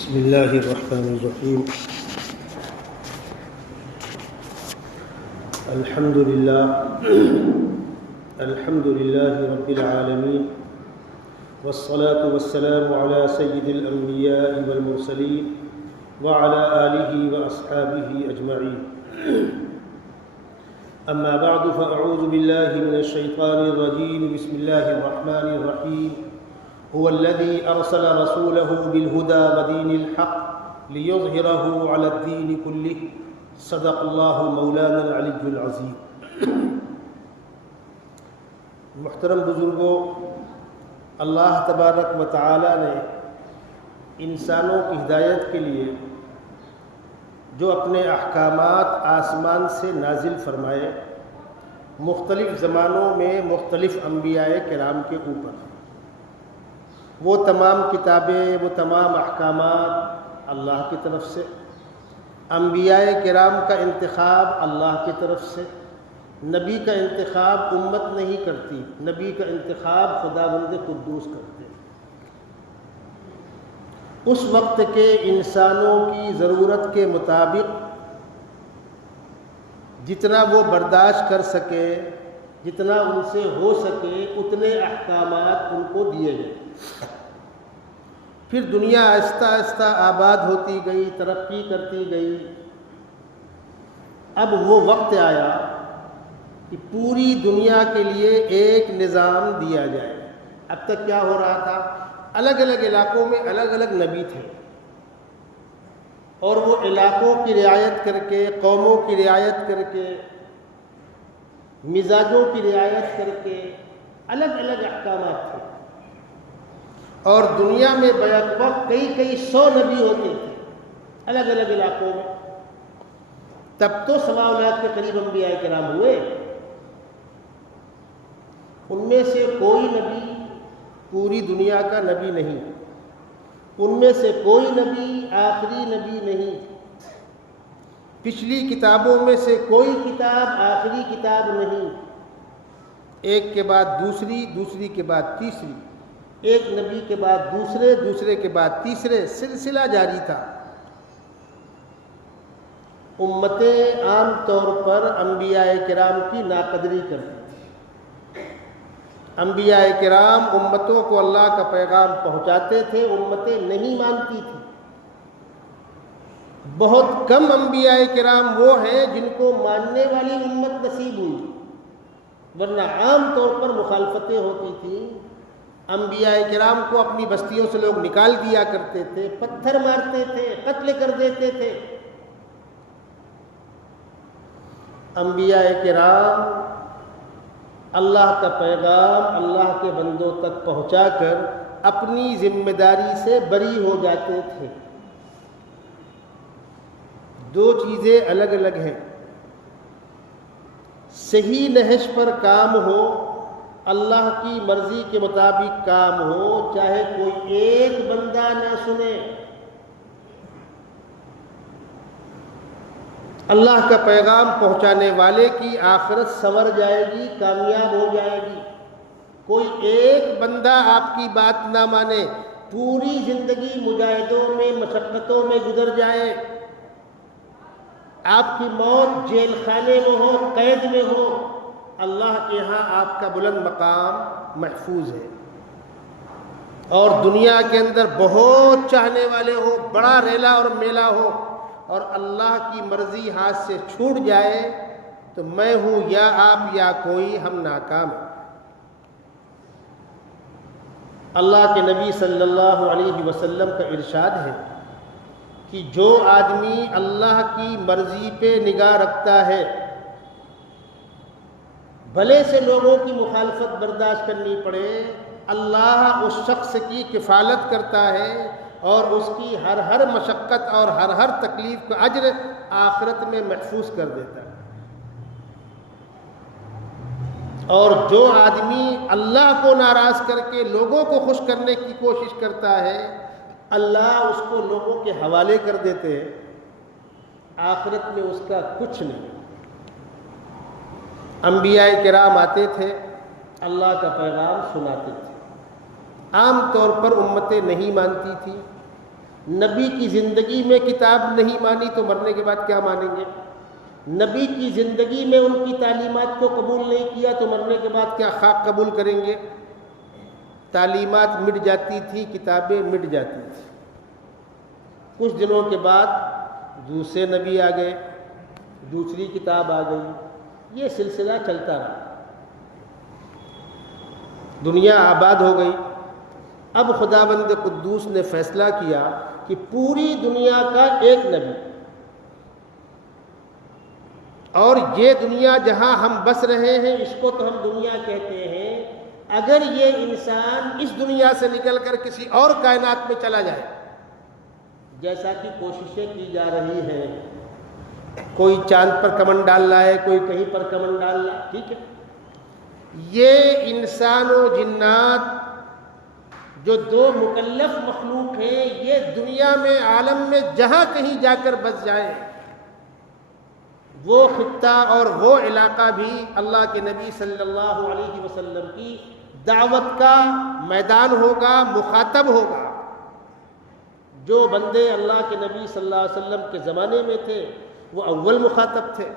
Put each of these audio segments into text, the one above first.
بسم اللہ الرحمن الرحیم الحمد للہ رب العالمین والصلاة والسلام علی سید الانبیاء والمرسلین وعلی آلہ واصحابہ اجمعین اما بعد فاعوذ باللہ من الشیطان الرجیم بسم اللہ الرحمن الرحیم هو الذي أرسل رسوله بالهدى ودين الحق ليظهره على الدين كله صدق الله مولانا العلي العظيم محترم بزرگوں، اللہ تبارک و تعالی نے انسانوں کی ہدایت کے لیے جو اپنے احکامات آسمان سے نازل فرمائے مختلف زمانوں میں مختلف انبیاء کرام کے اوپر، وہ تمام کتابیں، وہ تمام احکامات اللہ کی طرف سے، انبیاء کرام کا انتخاب اللہ کی طرف سے، نبی کا انتخاب امت نہیں کرتی، نبی کا انتخاب خداوند قدوس کرتے۔ اس وقت کے انسانوں کی ضرورت کے مطابق جتنا وہ برداشت کر سکے، جتنا ان سے ہو سکے، اتنے احکامات ان کو دیے گئے۔ پھر دنیا آہستہ آہستہ آباد ہوتی گئی، ترقی کرتی گئی۔ اب وہ وقت آیا کہ پوری دنیا کے لیے ایک نظام دیا جائے۔ اب تک کیا ہو رہا تھا؟ الگ الگ علاقوں میں الگ الگ نبی تھے، اور وہ علاقوں کی رعایت کر کے، قوموں کی رعایت کر کے، مزاجوں کی رعایت کر کے الگ الگ احکامات تھے، اور دنیا میں بیک وقت کئی 100 نبی ہوتے تھے الگ الگ علاقوں میں۔ تب تو 1.25 کے قریب انبیاء کرام ہوئے۔ ان میں سے کوئی نبی پوری دنیا کا نبی نہیں، ان میں سے کوئی نبی آخری نبی نہیں، پچھلی کتابوں میں سے کوئی کتاب آخری کتاب نہیں، ایک کے بعد دوسری، دوسری کے بعد تیسری، ایک نبی کے بعد دوسرے، دوسرے کے بعد تیسرے، سلسلہ جاری تھا۔ امتیں عام طور پر انبیاء کرام کی ناقدری کرتی تھی۔ انبیاء کرام امتوں کو اللہ کا پیغام پہنچاتے تھے، امتیں نہیں مانتی تھیں۔ بہت کم انبیاء کرام وہ ہیں جن کو ماننے والی امت نصیب ہوئی، ورنہ عام طور پر مخالفتیں ہوتی تھیں۔ انبیاء کرام کو اپنی بستیوں سے لوگ نکال دیا کرتے تھے، پتھر مارتے تھے، قتل کر دیتے تھے۔ انبیاء کرام اللہ کا پیغام اللہ کے بندوں تک پہنچا کر اپنی ذمہ داری سے بری ہو جاتے تھے۔ دو چیزیں الگ الگ ہیں۔ صحیح نہج پر کام ہو، اللہ کی مرضی کے مطابق کام ہو، چاہے کوئی ایک بندہ نہ سنے، اللہ کا پیغام پہنچانے والے کی آخرت سنور جائے گی، کامیاب ہو جائے گی۔ کوئی ایک بندہ آپ کی بات نہ مانے، پوری زندگی مجاہدوں میں، مشقتوں میں گزر جائے، آپ کی موت جیل خانے میں ہو، قید میں ہو، اللہ کے ہاں آپ کا بلند مقام محفوظ ہے۔ اور دنیا کے اندر بہت چاہنے والے ہو، بڑا ریلا اور میلہ ہو، اور اللہ کی مرضی ہاتھ سے چھوٹ جائے تو میں ہوں یا آپ یا کوئی، ہم ناکام ہیں۔ اللہ کے نبی صلی اللہ علیہ وسلم کا ارشاد ہے کہ جو آدمی اللہ کی مرضی پہ نگاہ رکھتا ہے، بھلے سے لوگوں کی مخالفت برداشت کرنی پڑے، اللہ اس شخص کی کفالت کرتا ہے اور اس کی ہر مشقت اور ہر تکلیف کا اجر آخرت میں محفوظ کر دیتا ہے۔ اور جو آدمی اللہ کو ناراض کر کے لوگوں کو خوش کرنے کی کوشش کرتا ہے، اللہ اس کو لوگوں کے حوالے کر دیتے ہیں، آخرت میں اس کا کچھ نہیں۔ انبیاء کرام آتے تھے، اللہ کا پیغام سناتے تھے، عام طور پر امتیں نہیں مانتی تھی، نبی کی زندگی میں کتاب نہیں مانی تو مرنے کے بعد کیا مانیں گے؟ نبی کی زندگی میں ان کی تعلیمات کو قبول نہیں کیا تو مرنے کے بعد کیا خاک قبول کریں گے؟ تعلیمات مٹ جاتی تھی، کتابیں مٹ جاتی تھی، کچھ دنوں کے بعد دوسرے نبی آ گئے، دوسری کتاب آ گئی، یہ سلسلہ چلتا رہا، دنیا آباد ہو گئی۔ اب خداوند قدوس نے فیصلہ کیا کہ پوری دنیا کا ایک نبی، اور یہ دنیا جہاں ہم بس رہے ہیں اس کو تو ہم دنیا کہتے ہیں، اگر یہ انسان اس دنیا سے نکل کر کسی اور کائنات میں چلا جائے، جیسا کہ کوششیں کی جا رہی ہیں، کوئی چاند پر کمن ڈال رہا ہے، کوئی کہیں پر کمن ڈال رہا ہے، ٹھیک ہے، یہ انسان و جنات جو دو مکلف مخلوق ہیں، یہ دنیا میں عالم میں جہاں کہیں جا کر بس جائیں، وہ خطہ اور وہ علاقہ بھی اللہ کے نبی صلی اللہ علیہ وسلم کی دعوت کا میدان ہوگا، مخاطب ہوگا۔ جو بندے اللہ کے نبی صلی اللہ علیہ وسلم کے زمانے میں تھے وہ اول مخاطب تھے،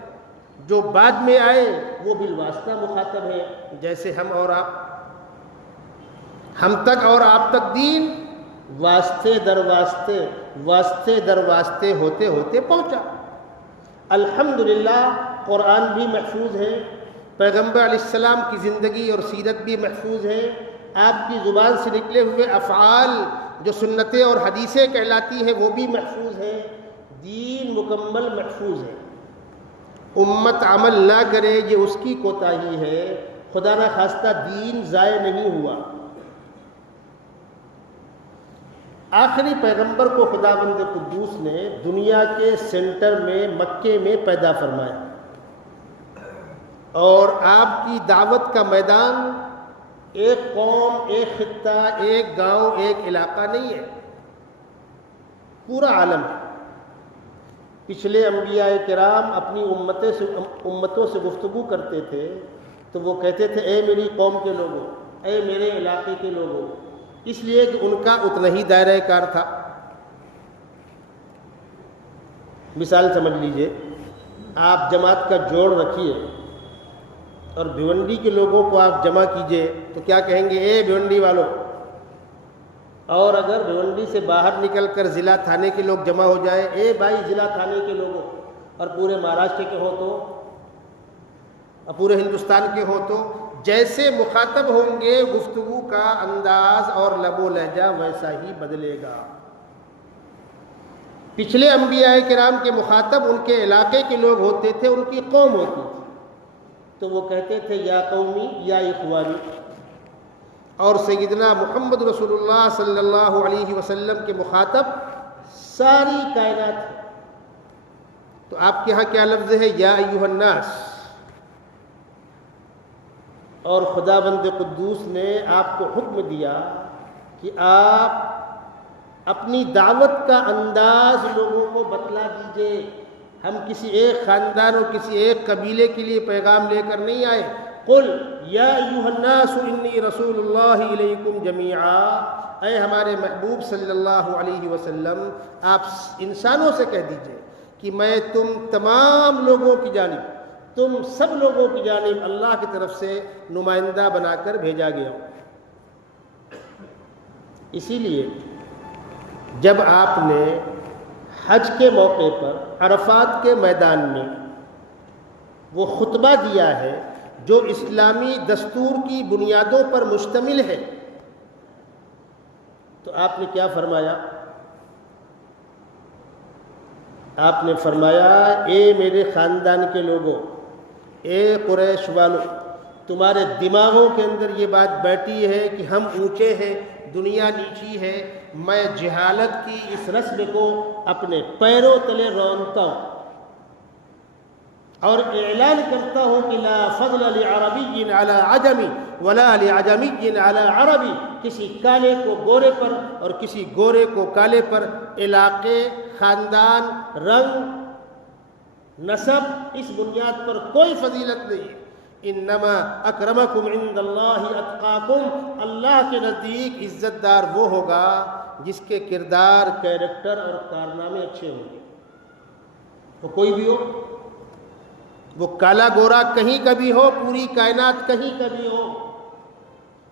جو بعد میں آئے وہ بالواسطہ مخاطب ہیں، جیسے ہم اور آپ، ہم تک اور آپ تک دین واسطے در واسطے، واسطے در واسطے ہوتے ہوتے پہنچا۔ الحمدللہ قرآن بھی محفوظ ہے، پیغمبر علیہ السلام کی زندگی اور سیرت بھی محفوظ ہے، آپ کی زبان سے نکلے ہوئے افعال جو سنتیں اور حدیثیں کہلاتی ہیں وہ بھی محفوظ ہیں، دین مکمل محفوظ ہے۔ امت عمل نہ کرے یہ اس کی کوتاہی ہے، خدا نہ خواستہ دین ضائع نہیں ہوا۔ آخری پیغمبر کو خداوند قدوس نے دنیا کے سینٹر میں مکے میں پیدا فرمایا، اور آپ کی دعوت کا میدان ایک قوم، ایک خطہ، ایک گاؤں، ایک علاقہ نہیں ہے، پورا عالم ہے۔ پچھلے انبیاء کرام اپنی امتوں سے گفتگو کرتے تھے تو وہ کہتے تھے اے میری قوم کے لوگوں، اے میرے علاقے کے لوگوں، اس لیے کہ ان کا اتنا ہی دائرہ کار تھا۔ مثال سمجھ لیجئے، آپ جماعت کا جوڑ رکھیے اور بھیونڈی کے لوگوں کو آپ جمع کیجئے تو کیا کہیں گے؟ اے بھیونڈی والوں۔ اور اگر بھیونڈی سے باہر نکل کر ضلع تھانے کے لوگ جمع ہو جائے، اے بھائی ضلع تھانے کے لوگوں، اور پورے مہاراشٹر کے ہو تو، اور پورے ہندوستان کے ہو تو، جیسے مخاطب ہوں گے گفتگو کا انداز اور لب و لہجہ ویسا ہی بدلے گا۔ پچھلے انبیاء کرام کے مخاطب ان کے علاقے کے لوگ ہوتے تھے، ان کی قوم ہوتی تھی، تو وہ کہتے تھے یا قومی یا اخوانی۔ اور سیدنا محمد رسول اللہ صلی اللہ علیہ وسلم کے مخاطب ساری کائنات ہے، تو آپ کے ہاں کیا لفظ ہے؟ یا ایھا الناس۔ اور خداوند قدوس نے آپ کو حکم دیا کہ آپ اپنی دعوت کا انداز لوگوں کو بتلا دیجئے۔ ہم کسی ایک خاندان اور کسی ایک قبیلے کے لیے پیغام لے کر نہیں آئے۔ قل یا ایھا الناس انی رسول اللہ الیکم جمیعا، اے ہمارے محبوب صلی اللہ علیہ وسلم، آپ انسانوں سے کہہ دیجئے کہ میں تم تمام لوگوں کی جانب، تم سب لوگوں کی جانب اللہ کی طرف سے نمائندہ بنا کر بھیجا گیا ہوں۔ اسی لیے جب آپ نے حج کے موقع پر عرفات کے میدان میں وہ خطبہ دیا ہے جو اسلامی دستور کی بنیادوں پر مشتمل ہے، تو آپ نے کیا فرمایا؟ آپ نے فرمایا اے میرے خاندان کے لوگوں، اے قریش والوں، تمہارے دماغوں کے اندر یہ بات بیٹھی ہے کہ ہم اونچے ہیں، دنیا نیچی ہے، میں جہالت کی اس رسم کو اپنے پیروں تلے رونتا ہوں اور اعلان کرتا ہوں کہ لا فضل لعربی علی عجمی ولا لعجمی علی عربی، کسی کالے کو گورے پر اور کسی گورے کو کالے پر علاقے، خاندان، رنگ، نسب، اس بنیاد پر کوئی فضیلت نہیں ہے۔ انما اکرمکم عند اللہ اتقاکم، اللہ کے نزدیک عزت دار وہ ہوگا جس کے کردار، کیریکٹر اور کارنامے اچھے ہوں گے۔ وہ کوئی بھی ہو، وہ کالا گورا کہیں کا بھی ہو، پوری کائنات کہیں کا بھی ہو،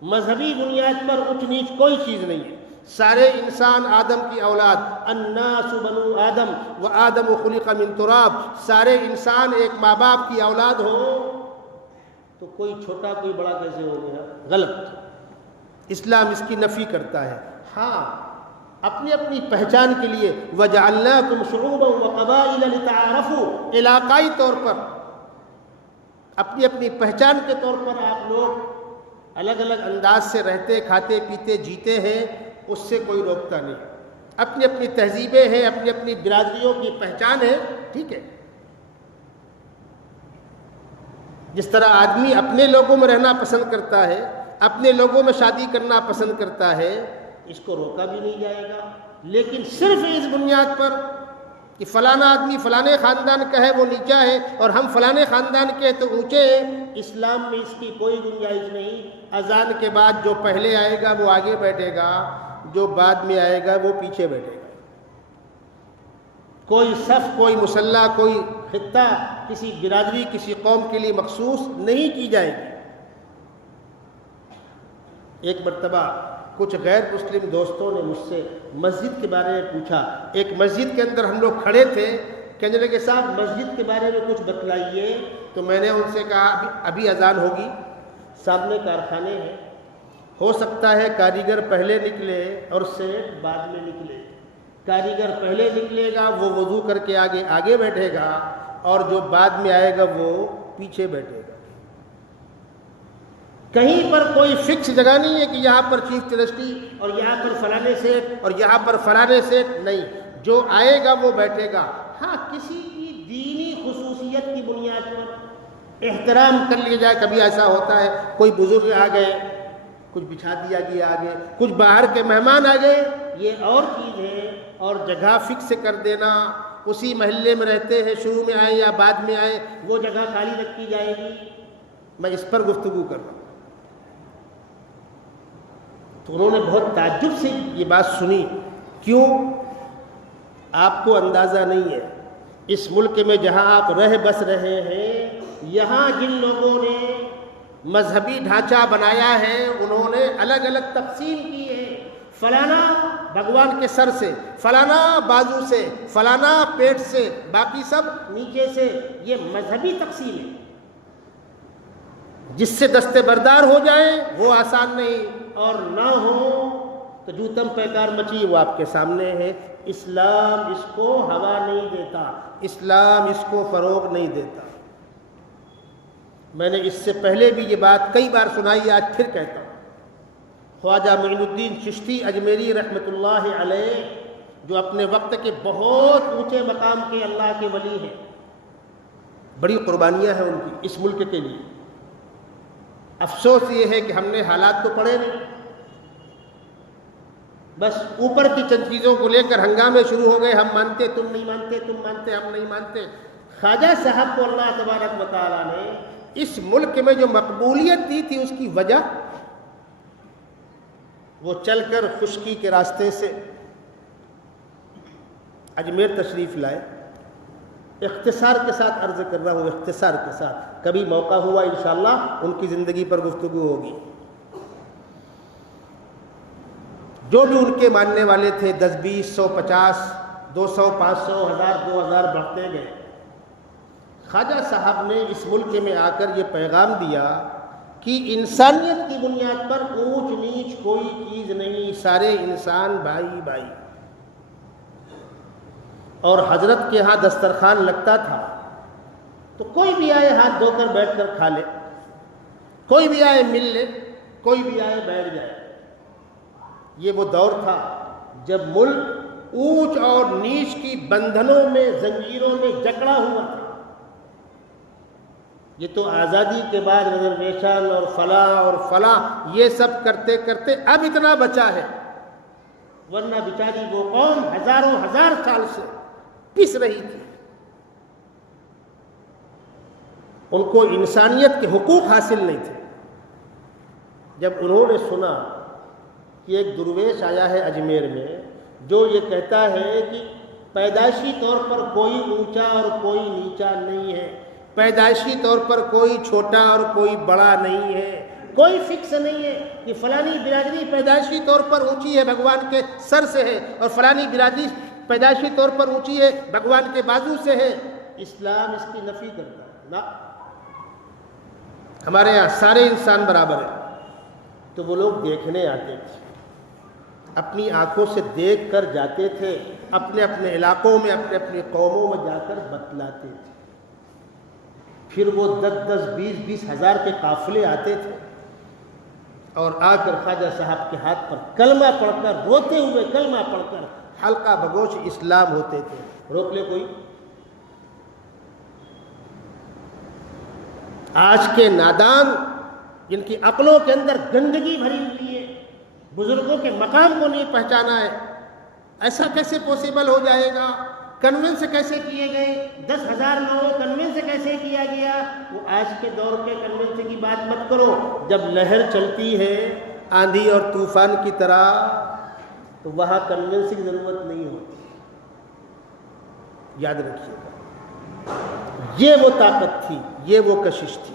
مذہبی بنیاد پر اونچ نیچ کوئی چیز نہیں ہے۔ سارے انسان آدم کی اولاد، الناس بنو آدم و آدم خلق من تراب، سارے انسان ایک ماں باپ کی اولاد ہو تو کوئی چھوٹا کوئی بڑا کیسے ہو گیا؟ غلط۔ اسلام اس کی نفی کرتا ہے۔ ہاں، اپنی اپنی پہچان کے لیے وَجَعَلْنَاكُمْ شُعُوبًا وَقَبَائِلَ لِتَعَارَفُوا، علاقائی طور پر اپنی اپنی پہچان کے طور پر آپ لوگ الگ الگ انداز سے رہتے، کھاتے، پیتے، جیتے ہیں، اس سے کوئی روکتا نہیں۔ اپنی اپنی تہذیبیں ہیں، اپنی اپنی برادریوں کی پہچان ہے، ٹھیک ہے۔ جس طرح آدمی اپنے لوگوں میں رہنا پسند کرتا ہے، اپنے لوگوں میں شادی کرنا پسند کرتا ہے، اس کو روکا بھی نہیں جائے گا۔ لیکن صرف اس بنیاد پر کہ فلانا آدمی فلانے خاندان کا ہے وہ نیچا ہے اور ہم فلانے خاندان کے ہیں تو اونچے ہیں، اسلام میں اس کی کوئی گنجائش نہیں۔ اذان کے بعد جو پہلے آئے گا وہ آگے بیٹھے گا، جو بعد میں آئے گا وہ پیچھے بیٹھے گا۔ کوئی صف، کوئی مسلح، کوئی خطہ کسی برادری، کسی قوم کے لیے مخصوص نہیں کی جائے گی۔ ایک مرتبہ کچھ غیر مسلم دوستوں نے مجھ سے مسجد کے بارے میں پوچھا۔ ایک مسجد کے اندر ہم لوگ کھڑے تھے، کہنے لگے صاحب مسجد کے بارے میں کچھ بتلائیے۔ تو میں نے ان سے کہا ابھی اذان ہوگی، سامنے کارخانے ہیں، ہو سکتا ہے کاریگر پہلے نکلے اور سیٹ بعد میں نکلے۔ کاریگر پہلے نکلے گا وہ وضو کر کے آگے بیٹھے گا، اور جو بعد میں آئے گا وہ پیچھے بیٹھے گا۔ کہیں پر کوئی فکس جگہ نہیں ہے کہ یہاں پر چیف ٹرسٹی اور یہاں پر فلانے سیٹ اور یہاں پر فلانے سیٹ، نہیں، جو آئے گا وہ بیٹھے گا۔ ہاں، کسی کی دینی خصوصیت کی بنیاد پر احترام کر لیا جائے۔ کبھی ایسا ہوتا ہے کوئی بزرگ آ گئے، کچھ بچھا دیا گیا آگے، کچھ باہر کے مہمان آ گئے، یہ اور چیز ہے۔ اور جگہ فکس کر دینا، اسی محلے میں رہتے ہیں، شروع میں آئے یا بعد میں آئے، وہ جگہ خالی رکھی جائے گی، میں اس پر گفتگو کر رہا ہوں۔ تو انہوں نے بہت تعجب سے یہ بات سنی۔ کیوں؟ آپ کو اندازہ نہیں ہے، اس ملک میں جہاں آپ رہ بس رہے ہیں، یہاں جن لوگوں نے مذہبی ڈھانچہ بنایا ہے انہوں نے الگ الگ تقسیم کی ہے۔ فلانا بھگوان کے سر سے، فلانا بازو سے، فلانا پیٹ سے، باقی سب نیچے سے، یہ مذہبی تقسیم ہے۔ جس سے دستے بردار ہو جائیں وہ آسان نہیں، اور نہ ہو تو جوتم پیکار مچی وہ آپ کے سامنے ہے۔ اسلام اس کو ہوا نہیں دیتا، اسلام اس کو فروغ نہیں دیتا۔ میں نے اس سے پہلے بھی یہ بات کئی بار سنائی، آج پھر کہتا ہوں۔ خواجہ معین الدین چشتی اجمیری رحمۃ اللہ علیہ، جو اپنے وقت کے بہت اونچے مقام کے اللہ کے ولی ہیں، بڑی قربانیاں ہیں ان کی اس ملک کے لیے۔ افسوس یہ ہے کہ ہم نے حالات تو پڑھے نہیں، بس اوپر کی چند چیزوں کو لے کر ہنگامے شروع ہو گئے، ہم مانتے تم نہیں مانتے، تم مانتے ہم نہیں مانتے۔ خواجہ صاحب کو اللہ تبارک و تعالیٰ نے اس ملک میں جو مقبولیت دی تھی، اس کی وجہ وہ چل کر خشکی کے راستے سے اجمیر تشریف لائے۔ اختصار کے ساتھ عرض کر رہا ہوں، اختصار کے ساتھ، کبھی موقع ہوا انشاءاللہ ان کی زندگی پر گفتگو ہوگی۔ جو بھی ان کے ماننے والے تھے 10 20 100 50 200 500 1000 2000 بڑھتے گئے۔ خواجہ صاحب نے اس ملک میں آ کر یہ پیغام دیا کہ انسانیت کی بنیاد پر اونچ نیچ کوئی چیز نہیں، سارے انسان بھائی بھائی۔ اور حضرت کے ہاں دسترخوان لگتا تھا تو کوئی بھی آئے ہاتھ دھو کر بیٹھ کر کھا لے، کوئی بھی آئے مل لے، کوئی بھی آئے بیٹھ جائے۔ یہ وہ دور تھا جب ملک اونچ اور نیچ کی بندھنوں میں، زنجیروں میں جکڑا ہوا تھا۔ یہ تو آزادی کے بعد ریزرویشن اور فلاں یہ سب کرتے کرتے اب اتنا بچا ہے، ورنہ بیچاری وہ قوم ہزاروں ہزار سال سے پس رہی تھی۔ ان کو انسانیت کے حقوق حاصل نہیں تھے۔ جب انہوں نے سنا کہ ایک درویش آیا ہے اجمیر میں جو یہ کہتا ہے کہ پیدائشی طور پر کوئی اونچا اور کوئی نیچا نہیں ہے، پیدائشی طور پر کوئی چھوٹا اور کوئی بڑا نہیں ہے، کوئی فکس نہیں ہے کہ فلانی برادری پیدائشی طور پر اونچی ہے بھگوان کے سر سے ہے اور فلانی برادری پیدائشی طور پر اونچی ہے بھگوان کے بازو سے ہے، اسلام اس کی نفی کرتا ہے۔ نہ، ہمارے یہاں سارے انسان برابر ہیں۔ تو وہ لوگ دیکھنے آتے تھے، اپنی آنکھوں سے دیکھ کر جاتے تھے، اپنے اپنے علاقوں میں اپنے اپنی قوموں میں جا کر بتلاتے تھے۔ پھر وہ 10-20 ہزار کے قافلے آتے تھے اور آ کر خواجہ صاحب کے ہاتھ پر کلمہ پڑھ کر، روتے ہوئے کلمہ پڑھ کر حلقہ بگوش اسلام ہوتے تھے۔ روک لے کوئی؟ آج کے نادان جن کی عقلوں کے اندر گندگی بھری ہوئی ہے، بزرگوں کے مقام کو نہیں پہچانا ہے، ایسا کیسے پوسیبل ہو جائے گا؟ کنونس کیسے کیے گئے؟ 10,000 لوگوں کو کنونس کیسے کیا گیا؟ وہ آج کے دور کے کنونس کی بات مت کرو۔ جب لہر چلتی ہے آندھی اور طوفان کی طرح تو وہاں کنونس کی ضرورت نہیں ہوتی، یاد رکھیے گا۔ یہ وہ طاقت تھی، یہ وہ کشش تھی۔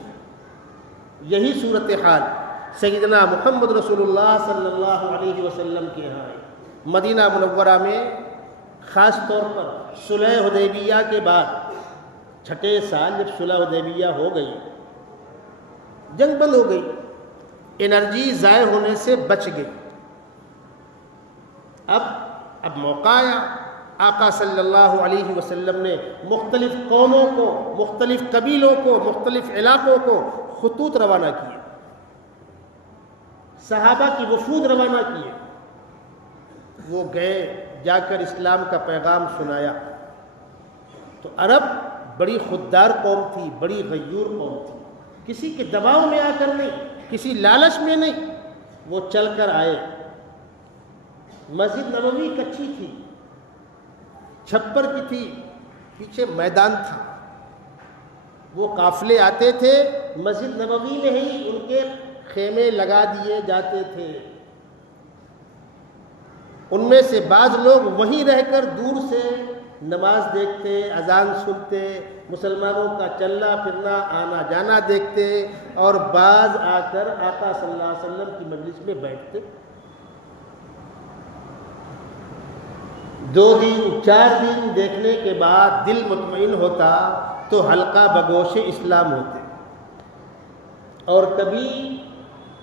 یہی صورتحال سیدنا محمد رسول اللہ صلی اللہ علیہ وسلم کے یہاں ہے۔ مدینہ منورہ میں خاص طور پر صلح حدیبیہ کے بعد 6 سال جب صلح حدیبیہ ہو گئی، جنگ بند ہو گئی، انرجی ضائع ہونے سے بچ گئی۔ اب موقع آیا، آقا صلی اللہ علیہ وسلم نے مختلف قوموں کو، مختلف قبیلوں کو، مختلف علاقوں کو خطوط روانہ کیے، صحابہ کی وفود روانہ کیے، وہ گئے، جا کر اسلام کا پیغام سنایا۔ تو عرب بڑی خوددار قوم تھی، بڑی غیور قوم تھی، کسی کے دباؤ میں آ کر نہیں، کسی لالچ میں نہیں، وہ چل کر آئے۔ مسجد نبوی کچی تھی، چھپر کی تھی، پیچھے میدان تھا، وہ قافلے آتے تھے، مسجد نبوی میں ہی ان کے خیمے لگا دیے جاتے تھے۔ ان میں سے بعض لوگ وہیں رہ کر دور سے نماز دیکھتے، اذان سنتے، مسلمانوں کا چلنا پھرنا آنا جانا دیکھتے، اور بعض آ کر آقا صلی اللہ علیہ وسلم کی مجلس میں بیٹھتے۔ 2 دن 4 دن دیکھنے کے بعد دل مطمئن ہوتا تو حلقہ بگوش اسلام ہوتے، اور کبھی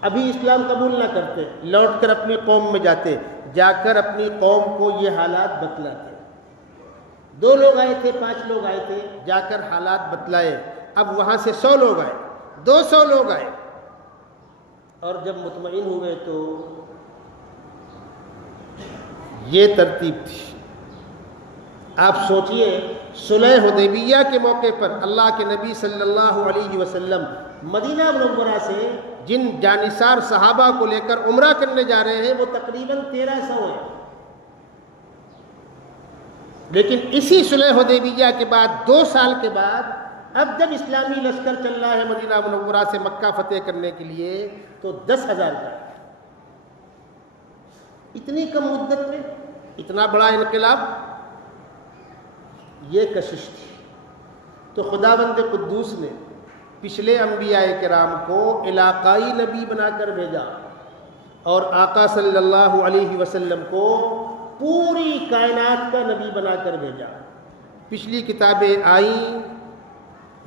ابھی اسلام قبول نہ کرتے، لوٹ کر اپنی قوم میں جاتے، جا کر اپنی قوم کو یہ حالات بتلاتے۔ 2 لوگ آئے تھے، 5 لوگ آئے تھے، جا کر حالات بتلائے۔ اب وہاں سے 100 لوگ آئے، 200 لوگ آئے، اور جب مطمئن ہوئے تو یہ ترتیب تھی۔ آپ سوچئے، صلح حدیبیہ کے موقع پر اللہ کے نبی صلی اللہ علیہ وسلم مدینہ منورہ سے جن جانثار صحابہ کو لے کر عمرہ کرنے جا رہے ہیں وہ تقریباً 1300 ہیں، لیکن اسی صلح حدیبیہ کے بعد 2 سال کے بعد اب جب اسلامی لشکر چل رہا ہے مدینہ منورہ سے مکہ فتح کرنے کے لیے تو 10,000 کا، اتنی کم مدت میں اتنا بڑا انقلاب، یہ کشش تھی۔ تو خداوند قدوس نے پچھلے انبیاء کرام کو علاقائی نبی بنا کر بھیجا، اور آقا صلی اللہ علیہ وسلم کو پوری کائنات کا نبی بنا کر بھیجا۔ پچھلی کتابیں آئیں،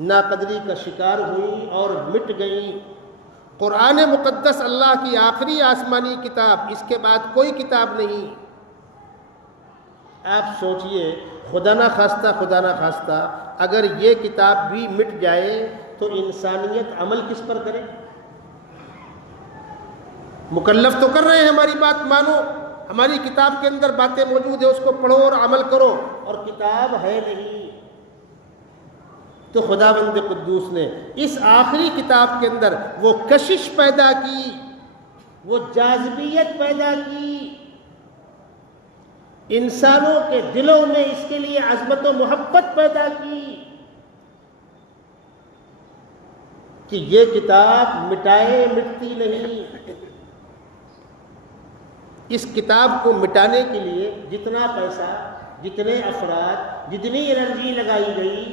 ناقدری کا شکار ہوئیں اور مٹ گئیں۔ قرآن مقدس اللہ کی آخری آسمانی کتاب، اس کے بعد کوئی کتاب نہیں۔ آپ سوچئے، خدا نہ خواستہ اگر یہ کتاب بھی مٹ جائے تو انسانیت عمل کس پر کرے؟ مکلف تو کر رہے ہیں ہماری بات مانو، ہماری کتاب کے اندر باتیں موجود ہیں، اس کو پڑھو اور عمل کرو، اور کتاب ہے نہیں۔ تو خداوند قدوس نے اس آخری کتاب کے اندر وہ کشش پیدا کی، وہ جاذبیت پیدا کی، انسانوں کے دلوں میں اس کے لیے عظمت و محبت پیدا کی کہ یہ کتاب مٹائے مٹتی نہیں، اس کتاب کو مٹانے کے لیے جتنا پیسہ، جتنے افراد، جتنی انرجی لگائی گئی،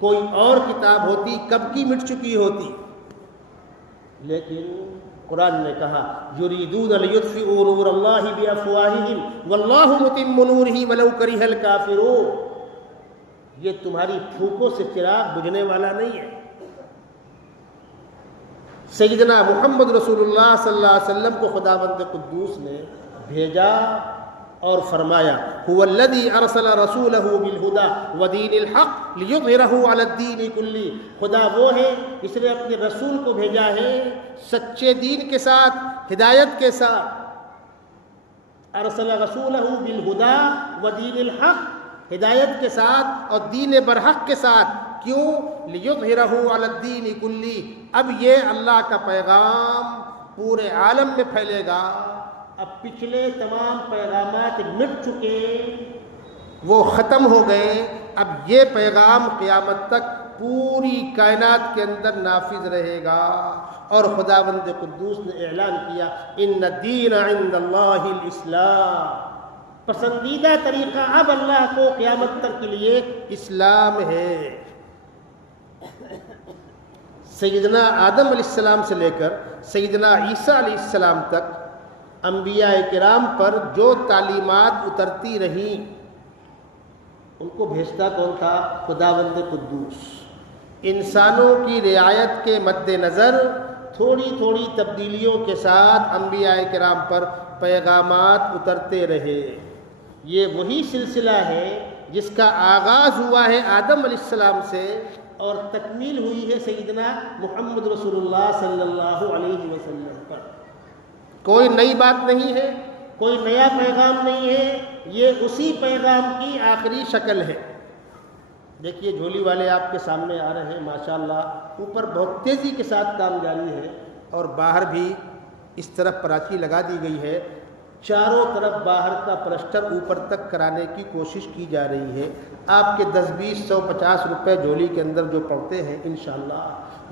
کوئی اور کتاب ہوتی کب کی مٹ چکی ہوتی، لیکن قرآن نے کہا یریدون لیطفئوا نور اللہ بافواہہم واللہ متم نورہ ولو کرہ الکافرون، یہ تمہاری پھوکوں سے چراغ بجھنے والا نہیں ہے۔ سیدنا محمد رسول اللہ صلی اللہ علیہ وسلم کو خداوند قدوس نے بھیجا اور فرمایا هو الذی ارسل رسولہ بالہدی ودین الحق لیظہرہ علی الدین کلہ، خدا وہ ہے جس نے اپنے رسول کو بھیجا ہے سچے دین کے ساتھ، ہدایت کے ساتھ، ارسل رسولہ بالہدی ودین الحق، ہدایت کے ساتھ اور دین برحق کے ساتھ، کیوں؟ لیظہرہ علی الدین کلہ، اب یہ اللہ کا پیغام پورے عالم میں پھیلے گا۔ اب پچھلے تمام پیغامات مٹ چکے، وہ ختم ہو گئے، اب یہ پیغام قیامت تک پوری کائنات کے اندر نافذ رہے گا۔ اور خداوند قدوس نے اعلان کیا ان الدین عند اللہ الاسلام، پسندیدہ طریقہ اب اللہ کو قیامت تک کے لیے اسلام ہے۔ سیدنا آدم علیہ السلام سے لے کر سیدنا عیسیٰ علیہ السلام تک انبیاء کرام پر جو تعلیمات اترتی رہیں ان کو بھیجتا کون تھا؟ خداوند قدوس۔ انسانوں کی رعایت کے مد نظر تھوڑی تھوڑی تبدیلیوں کے ساتھ انبیاء کرام پر پیغامات اترتے رہے۔ یہ وہی سلسلہ ہے جس کا آغاز ہوا ہے آدم علیہ السلام سے اور تکمیل ہوئی ہے سیدنا محمد رسول اللہ صلی اللہ علیہ وسلم پر۔ کوئی نئی بات نہیں ہے، کوئی نیا پیغام نہیں ہے، یہ اسی پیغام کی آخری شکل ہے۔ دیکھیے جھولی والے آپ کے سامنے آ رہے ہیں، ماشاءاللہ اوپر بہت تیزی کے ساتھ کام جاری ہے اور باہر بھی اس طرف پراچی لگا دی گئی ہے، چاروں طرف باہر کا پلسٹر اوپر تک کرانے کی کوشش کی جا رہی ہے۔ آپ کے 10 20 100 50 روپے جھولی کے اندر جو پڑتے ہیں انشاءاللہ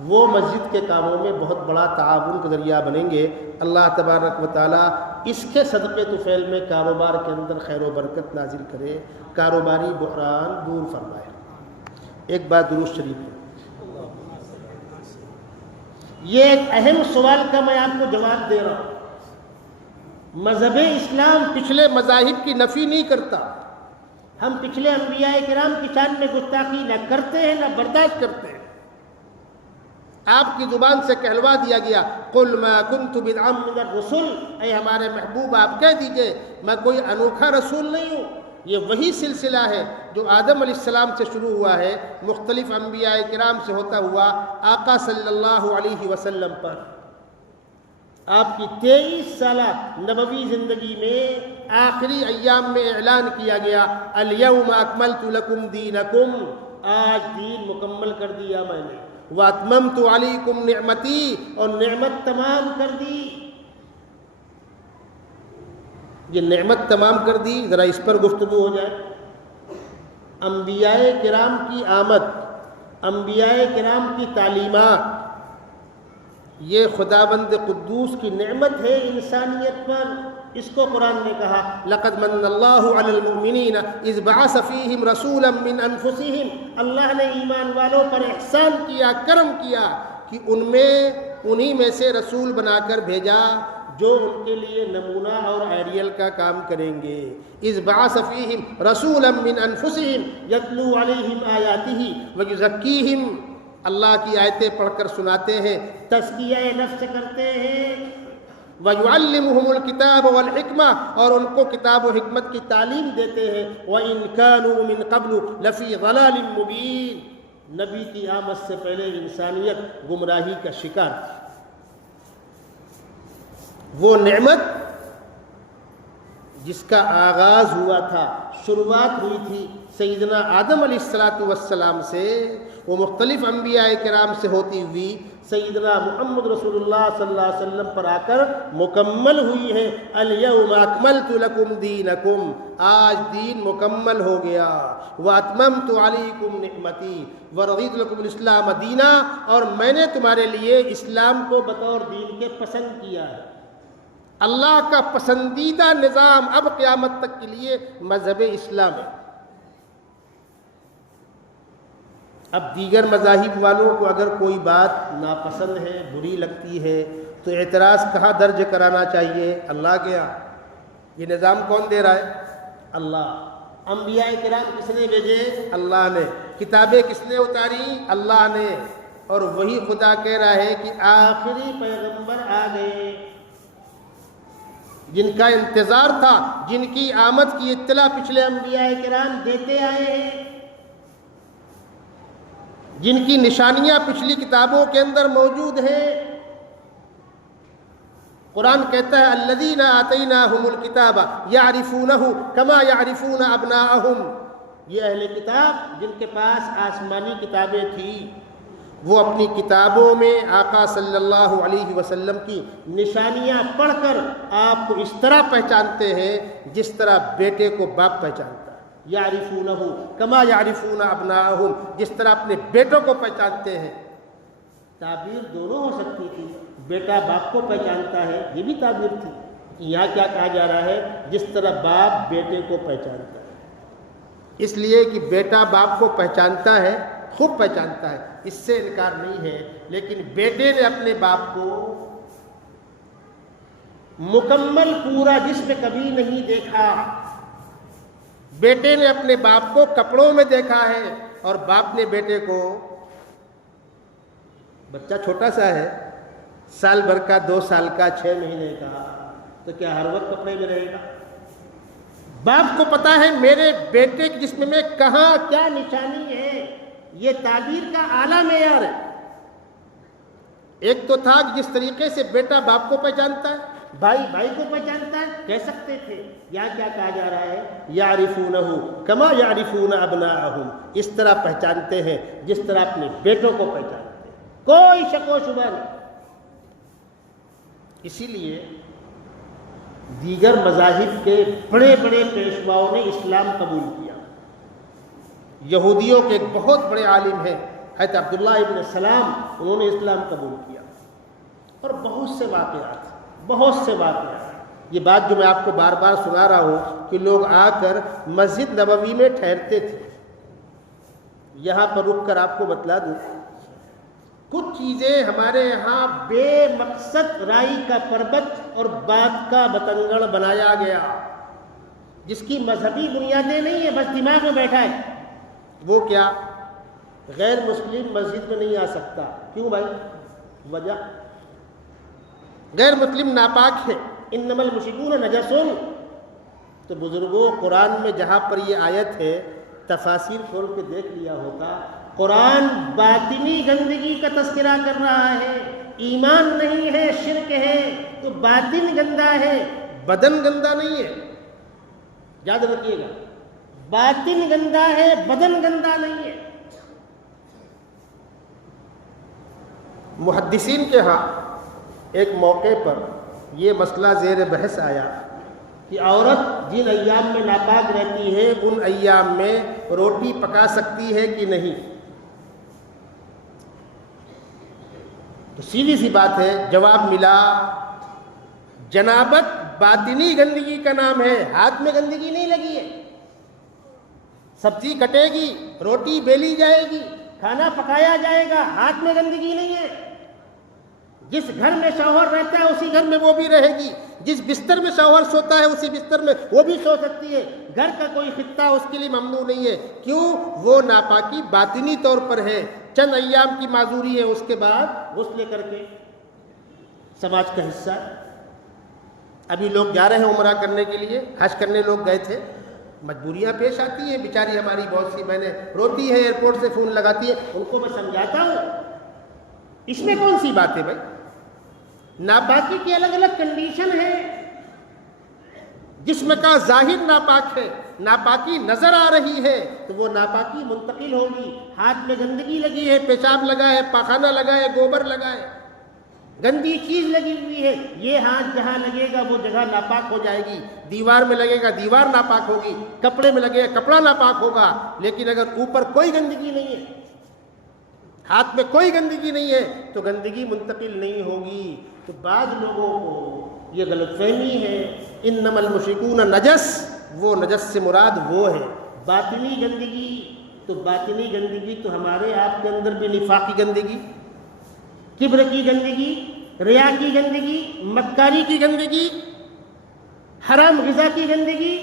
وہ مسجد کے کاموں میں بہت بڑا تعاون کا ذریعہ بنیں گے۔ اللہ تبارک و تعالیٰ اس کے صدقے طفیل میں کاروبار کے اندر خیر و برکت نازل کرے، کاروباری بحران دور فرمائے۔ ایک بات درود شریف ہے، یہ ایک اہم سوال کا میں آپ کو جواب دے رہا ہوں۔ مذہب اسلام پچھلے مذاہب کی نفی نہیں کرتا، ہم پچھلے انبیاء کرام کی شان میں گستاخی نہ کرتے ہیں نہ برداشت کرتے ہیں۔ آپ کی زبان سے کہلوا دیا گیا قل ما کنت بدعا من الرسل، اے ہمارے محبوب آپ کہہ دیجئے میں کوئی انوکھا رسول نہیں ہوں۔ یہ وہی سلسلہ ہے جو آدم علیہ السلام سے شروع ہوا ہے، مختلف انبیاء کرام سے ہوتا ہوا آقا صلی اللہ علیہ وسلم پر۔ آپ کی 23 سالہ نبوی زندگی میں آخری ایام میں اعلان کیا گیا الیوم اکملت لکم دینکم، آج دین مکمل کر دیا میں نے، واتممت علیکم نعمتی، اور نعمت تمام کر دی۔ یہ نعمت تمام کر دی، ذرا اس پر گفتگو ہو جائے۔ انبیاء کرام کی آمد، انبیاء کرام کی تعلیمات، یہ خداوند قدوس کی نعمت ہے انسانیت پر۔ اس کو قرآن نے کہا لقد من اللہ علی المؤمنین اذ بعث فیہم رسولا من انفسہم، اللہ نے ایمان والوں پر احسان کیا، کرم کیا کہ انہی میں سے رسول بنا کر بھیجا جو ان کے لیے نمونہ اور ایریل کا کام کریں گے۔ اذ بعث فیہم رسولا من انفسہم یتلو علیہم آیاتہ ویزکیہم، اللہ کی آیتیں پڑھ کر سناتے ہیں، تزکیہ نفس کرتے ہیں، وَيُعَلِّمُهُمُ الْكِتَابَ وَالْحِكْمَةَ، اور ان کو کتاب و حکمت کی تعلیم دیتے ہیں، وَإِن كَانُوا مِن قَبْلُ لَفِي ضَلَالٍ مُبِينٍ، نبی کی آمد سے پہلے انسانیت گمراہی کا شکار تھی۔ وہ نعمت جس کا آغاز ہوا تھا، شروعات ہوئی تھی سیدنا آدم علیہ السلام سے، وہ مختلف انبیاء کرام سے ہوتی ہوئی سیدنا محمد رسول اللہ صلی اللہ علیہ وسلم پر آ کر مکمل ہوئی ہے۔ الیوم اکملت لکم دینکم، آج دین مکمل ہو گیا۔ واتممت علیکم نعمتی ورضیت لکم الاسلام دینا، اور میں نے تمہارے لیے اسلام کو بطور دین کے پسند کیا ہے۔ اللہ کا پسندیدہ نظام اب قیامت تک کے لیے مذہب اسلام ہے۔ اب دیگر مذاہب والوں کو اگر کوئی بات ناپسند ہے، بری لگتی ہے، تو اعتراض کہاں درج کرانا چاہیے؟ اللہ کے یہاں۔ یہ نظام کون دے رہا ہے؟ اللہ۔ انبیاء کرام کس نے بھیجے؟ اللہ نے۔ کتابیں کس نے اتاری؟ اللہ نے۔ اور وہی خدا کہہ رہا ہے کہ آخری پیغمبر آ گئے، جن کا انتظار تھا، جن کی آمد کی اطلاع پچھلے انبیاء کرام دیتے آئے ہیں، جن کی نشانیاں پچھلی کتابوں کے اندر موجود ہیں۔ قرآن کہتا ہے الذین آتیناہم الکتاب یعرفونہ کما یعرفون ابناءہم، یہ اہل کتاب جن کے پاس آسمانی کتابیں تھیں، وہ اپنی کتابوں میں آقا صلی اللہ علیہ وسلم کی نشانیاں پڑھ کر آپ کو اس طرح پہچانتے ہیں جس طرح بیٹے کو باپ پہچانتا ہے۔ یعرفونہ کما یعرفون ابناءہم، جس طرح اپنے بیٹوں کو پہچانتے ہیں۔ تعبیر دونوں ہو سکتی تھی، بیٹا باپ کو پہچانتا ہے، یہ بھی تعبیر تھی۔ یہاں کیا کہا جا رہا ہے؟ جس طرح باپ بیٹے کو پہچانتا ہے، اس لیے کہ بیٹا باپ کو پہچانتا ہے، خوب پہچانتا ہے، اس سے انکار نہیں ہے، لیکن بیٹے نے اپنے باپ کو مکمل پورا جسم کبھی نہیں دیکھا۔ بیٹے نے اپنے باپ کو کپڑوں میں دیکھا ہے، اور باپ نے بیٹے کو، بچہ چھوٹا سا ہے، سال بھر کا، 2 سال کا، 6 مہینے کا، تو کیا ہر وقت کپڑے میں رہے گا؟ باپ کو پتا ہے میرے بیٹے کے جسم میں کہاں کیا نشانی ہے۔ یہ تعبیر کا اعلیٰ معیار ہے۔ ایک تو تھا کہ جس طریقے سے بیٹا باپ کو پہچانتا ہے، بھائی بھائی کو پہچانتا ہے، کہہ سکتے تھے۔ یا کیا کہا جا رہا ہے؟ یعرفونہ کما یعرفون ابناءہم، اس طرح پہچانتے ہیں جس طرح اپنے بیٹوں کو پہچانتے ہیں، کوئی شک و شبہ نہیں۔ اسی لیے دیگر مذاہب کے بڑے بڑے پیشواؤں نے اسلام قبول کیا۔ یہودیوں کے ایک بہت بڑے عالم ہیں حضرت عبداللہ ابن سلام، انہوں نے اسلام قبول کیا، اور بہت سے واقعات۔ یہ بات جو میں آپ کو بار بار سنا رہا ہوں کہ لوگ آ کر مسجد نبوی میں ٹھہرتے تھے، یہاں پر رک کر آپ کو بتلا دوں، کچھ چیزیں ہمارے یہاں بے مقصد رائی کا پربت اور بات کا بتنگڑ بنایا گیا، جس کی مذہبی بنیادیں نہیں ہیں، بس دماغ میں بیٹھا ہے۔ وہ کیا؟ غیر مسلم مسجد میں نہیں آ سکتا۔ کیوں بھائی؟ وجہ غیر مسلم ناپاک ہے، انما المشرکون نجس۔ تو بزرگوں، قرآن میں جہاں پر یہ آیت ہے، تفاسیر کھول کے دیکھ لیا ہوتا، قرآن باطنی گندگی کا تذکرہ کر رہا ہے، ایمان نہیں ہے، شرک ہے، تو باطن گندہ ہے، بدن گندہ نہیں ہے، یاد رکھیے گا، باطن گندہ ہے، بدن گندہ نہیں ہے۔ محدثین کے ہاں ایک موقع پر یہ مسئلہ زیر بحث آیا کہ عورت جن ایام میں ناپاک رہتی ہے ان ایام میں روٹی پکا سکتی ہے کہ نہیں؟ تو سیدھی سی بات ہے، جواب ملا جنابت باطنی گندگی کا نام ہے، ہاتھ میں گندگی نہیں لگی ہے۔ سبزی کٹے گی، روٹی بیلی جائے گی، کھانا پکایا جائے گا، ہاتھ میں گندگی نہیں ہے۔ جس گھر میں شوہر رہتا ہے اسی گھر میں وہ بھی رہے گی، جس بستر میں شوہر سوتا ہے اسی بستر میں وہ بھی سو سکتی ہے۔ گھر کا کوئی خطہ اس کے لیے ممنوع نہیں ہے۔ کیوں؟ وہ ناپاکی باطنی طور پر ہے، چند ایام کی معذوری ہے، اس کے بعد غسل کر کے سماج کا حصہ۔ ابھی لوگ جا رہے ہیں عمرہ کرنے کے لیے، حج کرنے لوگ گئے تھے، مجبوریاں پیش آتی ہیں، بیچاری ہماری بہت سی بہنیں روتی ہے، ایئرپورٹ سے فون لگاتی ہے، ان کو میں سمجھاتا ہوں اس میں کون سی بات ہے بھائی؟ ناپاکی کی الگ الگ کنڈیشن ہے۔ جسم کا ظاہر ناپاک ہے، ناپاکی نظر آ رہی ہے تو وہ ناپاکی منتقل ہوگی۔ ہاتھ میں گندگی لگی ہے، پیشاب لگا ہے، پاخانہ لگا ہے، گوبر لگا ہے، گندی چیز لگی ہوئی ہے، یہ ہاتھ جہاں لگے گا وہ جگہ ناپاک ہو جائے گی۔ دیوار میں لگے گا دیوار ناپاک ہوگی، کپڑے میں لگے گا کپڑا ناپاک ہوگا۔ لیکن اگر اوپر کوئی گندگی نہیں ہے، ہاتھ میں کوئی گندگی نہیں ہے تو گندگی منتقل نہیں ہوگی۔ تو بعض لوگوں کو یہ غلط فہمی ہے، انما المشرکون نجس، وہ نجس سے مراد وہ ہے باطنی گندگی۔ تو باطنی گندگی تو ہمارے آپ کے اندر بھی نفاق کی گندگی، کبر کی گندگی، ریا کی گندگی، مکاری کی گندگی، حرام غذا کی گندگی،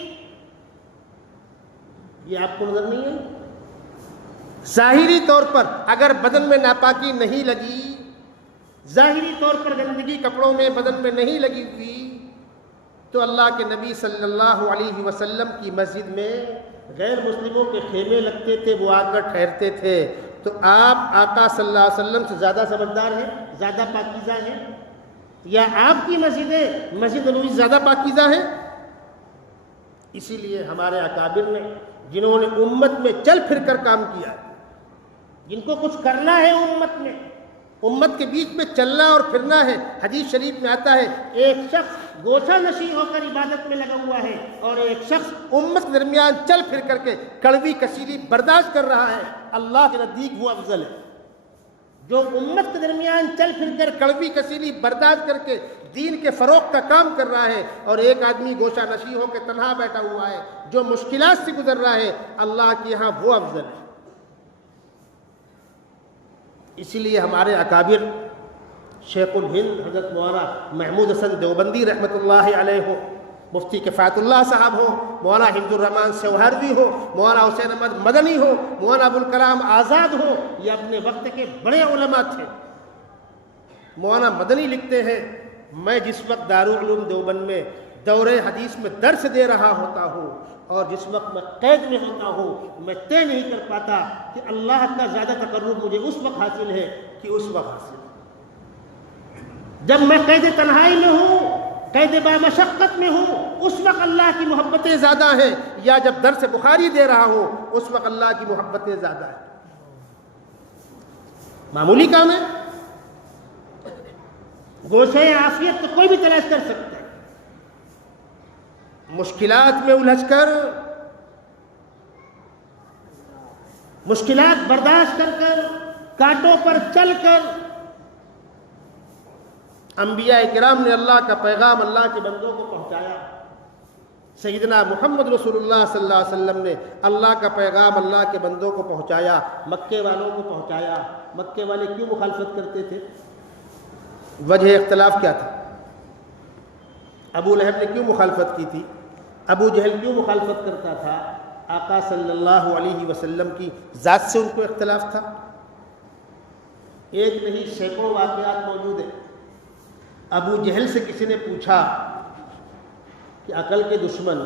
یہ آپ کو نظر نہیں ہے؟ ظاہری طور پر اگر بدن میں ناپاکی نہیں لگی، ظاہری طور پر گندگی کپڑوں میں بدن میں نہیں لگی ہوئی، تو اللہ کے نبی صلی اللہ علیہ وسلم کی مسجد میں غیر مسلموں کے خیمے لگتے تھے، وہ آ کر ٹھہرتے تھے۔ تو آپ آقا صلی اللہ علیہ وسلم سے زیادہ سمجھدار ہیں، زیادہ پاکیزہ ہیں، یا آپ کی مسجد نبوی زیادہ پاکیزہ ہے؟ اسی لیے ہمارے اکابر نے، جنہوں نے امت میں چل پھر کر کام کیا، جن کو کچھ کرنا ہے امت میں، امت کے بیچ میں چلنا اور پھرنا ہے۔ حدیث شریف میں آتا ہے ایک شخص گوشہ نشین ہو کر عبادت میں لگا ہوا ہے اور ایک شخص امت کے درمیان چل پھر کر کے کڑوی کثیری برداشت کر رہا ہے، اللہ کے نزدیک وہ افضل ہے۔ جو امت کے درمیان چل پھر کر کڑوی کثیری برداشت کر کے دین کے فروغ کا کام کر رہا ہے، اور ایک آدمی گوشہ نشین ہو کے تنہا بیٹھا ہوا ہے جو مشکلات سے گزر رہا ہے، اللہ کے یہاں وہ افضل ہے۔ اسی لیے ہمارے اکابر شیخ الہند حضرت مولانا محمود حسن دیوبندی رحمۃ اللہ علیہ ہو، مفتی کفایت اللہ صاحب ہو، مولانا حفظ الرحمان سوہروی ہو، مولانا حسین احمد مدنی ہو، مولانا ابوالکلام آزاد ہو، یہ اپنے وقت کے بڑے علماء تھے۔ مولانا مدنی لکھتے ہیں، میں جس وقت دارالعلوم دیوبند میں دورہ حدیث میں درس دے رہا ہوتا ہوں اور جس وقت میں قید میں ہوتا ہوں، میں طے نہیں کر پاتا کہ اللہ کا زیادہ تقرب مجھے اس وقت حاصل ہے کہ اس وقت حاصل ہے جب میں قید تنہائی میں ہوں، قید بامشقت میں ہوں، اس وقت اللہ کی محبتیں زیادہ ہیں، یا جب درس بخاری دے رہا ہوں اس وقت اللہ کی محبتیں زیادہ ہیں۔ معمولی کام ہے، گوشہ عافیت تو کوئی بھی تلاش کر سکتا ہے۔ مشکلات میں الجھ کر، مشکلات برداشت کر کانٹوں پر چل کر انبیاء کرام نے اللہ کا پیغام اللہ کے بندوں کو پہنچایا۔ سیدنا محمد رسول اللہ صلی اللہ علیہ وسلم نے اللہ کا پیغام اللہ کے بندوں کو پہنچایا، مکے والوں کو پہنچایا۔ مکے والے کیوں مخالفت کرتے تھے؟ وجہ اختلاف کیا تھا؟ ابو لہب نے کیوں مخالفت کی تھی؟ ابو جہل کیوں مخالفت کرتا تھا؟ آقا صلی اللہ علیہ وسلم کی ذات سے ان کو اختلاف تھا۔ ایک نہیں سینکڑوں واقعات موجود ہیں۔ ابو جہل سے کسی نے پوچھا کہ عقل کے دشمن،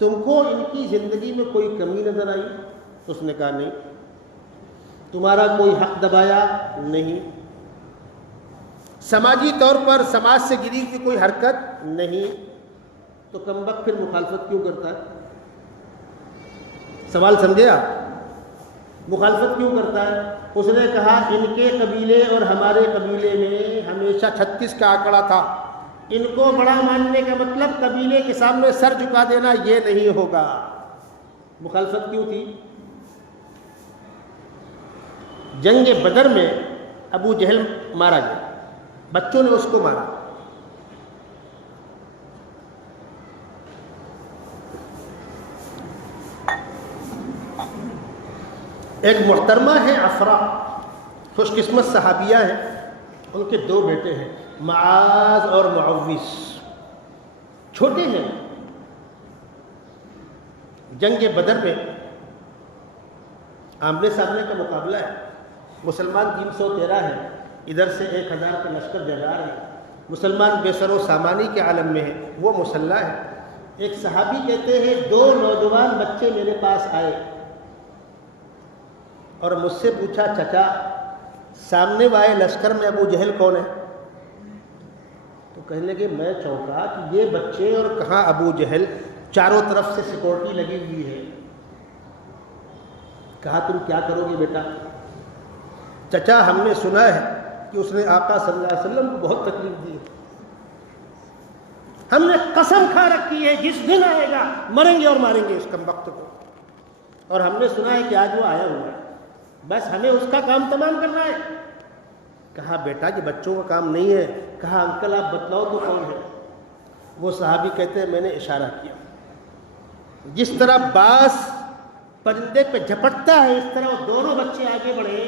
تم کو ان کی زندگی میں کوئی کمی نظر آئی؟ تو اس نے کہا نہیں۔ تمہارا کوئی حق دبایا؟ نہیں۔ سماجی طور پر سماج سے گری ہوئی کوئی حرکت؟ نہیں۔ تو کم وقت پھر مخالفت کیوں کرتا ہے؟ سوال سمجھے آپ؟ مخالفت کیوں کرتا ہے؟ اس نے کہا ان کے قبیلے اور ہمارے قبیلے میں ہمیشہ 36 کا آنکڑا تھا، ان کو بڑا ماننے کا مطلب قبیلے کے سامنے سر جھکا دینا یہ نہیں ہوگا۔ مخالفت کیوں تھی؟ جنگ بدر میں ابو جہل مارا گیا، بچوں نے اس کو مارا۔ ایک محترمہ ہے افرا، خوش قسمت صحابیہ ہیں، ان کے 2 بیٹے ہیں، معاذ اور معوذ، چھوٹے ہیں۔ جنگ بدر میں آمنے سامنے کا مقابلہ ہے، مسلمان 313 ہیں، ادھر سے 1000 کا لشکر جرار ہے، مسلمان بے سر و سامانی کے عالم میں ہے، وہ مسلح ہے۔ ایک صحابی کہتے ہیں 2 نوجوان بچے میرے پاس آئے اور مجھ سے پوچھا چچا سامنے والے لشکر میں ابو جہل کون ہے؟ تو کہنے لگے میں چونکا کہ یہ بچے اور کہاں ابو جہل، چاروں طرف سے سیکورٹی لگی ہوئی ہے۔ کہا تم کیا کرو گے بیٹا؟ چچا ہم نے سنا ہے کہ اس نے آقا صلی اللہ علیہ وسلم کو بہت تکلیف دی، ہم نے قسم کھا رکھی ہے جس دن آئے گا مریں گے اور ماریں گے اس کمبخت کو، اور ہم نے سنا ہے کہ آج وہ آیا ہوا ہے، بس ہمیں اس کا کام تمام کرنا ہے۔ کہا بیٹا یہ بچوں کا کام نہیں ہے۔ کہا انکل آپ بتلاؤ تو کون ہے؟ وہ صحابی کہتے ہیں میں نے اشارہ کیا، جس طرح باز پرندے پہ جھپٹتا ہے اس طرح وہ دونوں بچے آگے بڑھے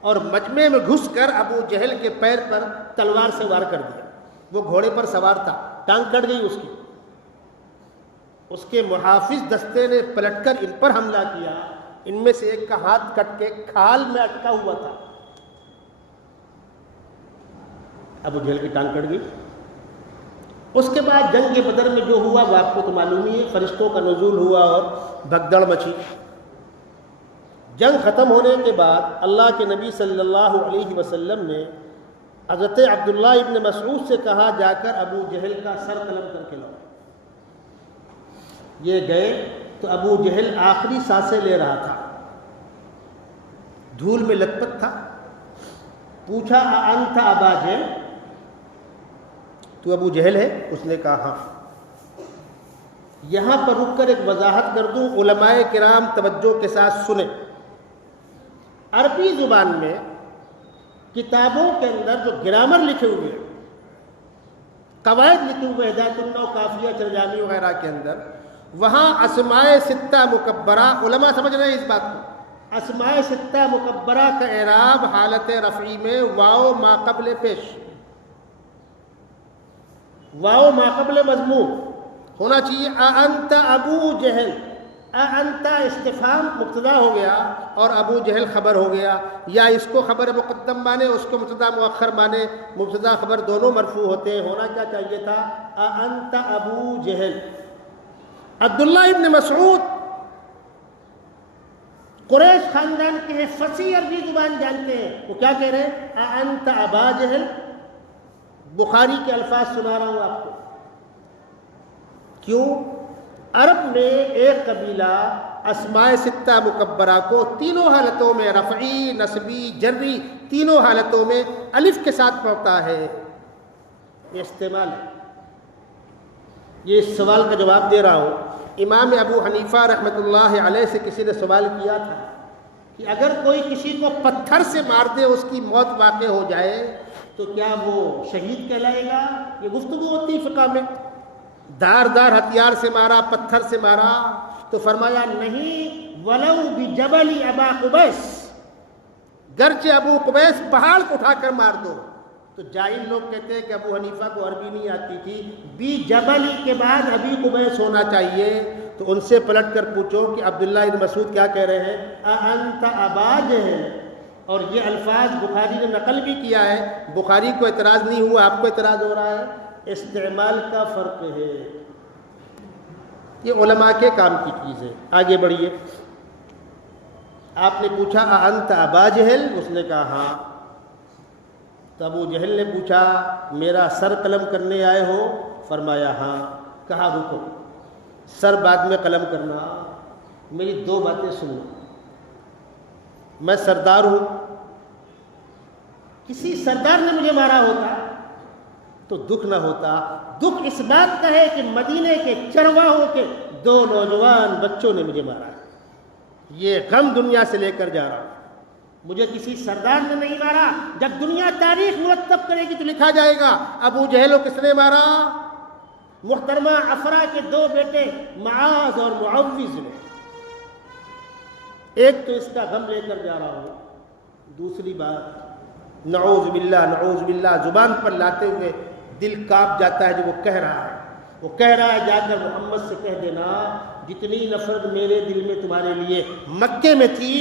اور مجمع میں گھس کر ابو جہل کے پیر پر تلوار سے وار کر دیا۔ وہ گھوڑے پر سوار تھا، ٹانگ کٹ گئی اس کی، اس کے محافظ دستے نے پلٹ کر ان پر حملہ کیا، ان میں سے ایک کا ہاتھ کٹ کے کھال میں اٹکا ہوا تھا، ابو جہل کی ٹانگ کٹ گئی۔ اس کے بعد جنگ بدر میں جو ہوا وہ آپ کو تو معلوم ہی ہے، فرشتوں کا نزول ہوا اور بھگدڑ مچی۔ جنگ ختم ہونے کے بعد اللہ کے نبی صلی اللہ علیہ وسلم نے حضرت عبداللہ ابن مسعود سے کہا جا کر ابو جہل کا سر قلم کر کے لاؤ۔ یہ گئے تو ابو جہل آخری سانسیں لے رہا تھا، دھول میں لت پت تھا۔ پوچھا انت ابا جہل، تو ابو جہل ہے؟ اس نے کہا ہاں۔ یہاں پر رک کر ایک وضاحت کر دوں، علماء کرام توجہ کے ساتھ سنیں۔ عربی زبان میں کتابوں کے اندر جو گرامر لکھے ہوئے ہیں، قواعد لکھے ہوئے، ہدایت النحو، قافیہ، ترجمانی وغیرہ کے اندر، وہاں اسماء ستہ مکبرہ، علماء سمجھ رہے ہیں اس بات کو، اسماء ستہ مکبرہ کا اعراب حالت رفعی میں واو ما قبل پیش، واو ما قبل مضموم ہونا چاہیے۔ انت ابو جہل، انت استفہام مبتدا ہو گیا اور ابو جہل خبر ہو گیا، یا اس کو خبر مقدم مانے اس کو مبتدا مؤخر مانے، مبتدا خبر دونوں مرفوع ہوتے ہیں۔ ہونا کیا چاہیے تھا؟ انت ابو جہل۔ عبداللہ ابن مسعود قریش خاندان کے ہیں، فصیح عربی زبان جانتے ہیں، وہ کیا کہہ رہے ہیں؟ انت ابا جہل۔ بخاری کے الفاظ سنا رہا ہوں آپ کو۔ کیوں؟ عرب میں ایک قبیلہ اسماء ستہ مکبرہ کو تینوں حالتوں میں، رفعی، نصبی، جری، تینوں حالتوں میں الف کے ساتھ پڑھتا ہے۔ یہ استعمال ہے۔ یہ اس سوال کا جواب دے رہا ہوں۔ امام ابو حنیفہ رحمۃ اللہ علیہ سے کسی نے سوال کیا تھا کہ اگر کوئی کسی کو پتھر سے مار دے، اس کی موت واقع ہو جائے تو کیا وہ شہید کہلائے گا؟ یہ گفتگو ہوتی ہے فقہ میں۔ دار ہتھیار سے مارا، پتھر سے مارا، تو فرمایا نہیں، ولو بجبل ابا قبیس، گرچہ ابو قبیس پہاڑ کو اٹھا کر مار دو۔ تو جاہل لوگ کہتے ہیں کہ ابو حنیفہ کو عربی نہیں آتی تھی، بی جبلی کے بعد ابی قبیس ہونا چاہیے۔ تو ان سے پلٹ کر پوچھو کہ عبداللہ ابن مسعود کیا کہہ رہے ہیں؟ انت ابا جہل۔ اور یہ الفاظ بخاری نے نقل بھی کیا ہے، بخاری کو اعتراض نہیں ہوا، آپ کو اعتراض ہو رہا ہے۔ استعمال کا فرق ہے، یہ علماء کے کام کی چیز ہے۔ آگے بڑھیے۔ آپ نے پوچھا انت ابا جہل؟ اس نے کہا ہاں۔ تو ابو جہل نے پوچھا میرا سر قلم کرنے آئے ہو؟ فرمایا ہاں۔ کہا رکو، سر بعد میں قلم کرنا، میری دو باتیں سنو۔ میں سردار ہوں، کسی سردار نے مجھے مارا ہوتا تو دکھ نہ ہوتا۔ دکھ اس بات کا ہے کہ مدینے کے چرواہوں کے دو نوجوان بچوں نے مجھے مارا، یہ غم دنیا سے لے کر جا رہا ہوں۔ مجھے کسی سردار نے نہیں مارا، جب دنیا تاریخ مرتب کرے گی تو لکھا جائے گا ابو جہل کو کس نے مارا؟ محترمہ افرا کے دو بیٹے معاذ اور معوذ نے۔ ایک تو اس کا غم لے کر جا رہا ہوں، دوسری بات نعوذ باللہ زبان پر لاتے ہوئے دل کانپ جاتا ہے جو وہ کہہ رہا ہے۔ وہ کہہ رہا ہے جا کر محمد سے کہہ دینا جتنی نفرت میرے دل میں تمہارے لیے مکے میں تھی،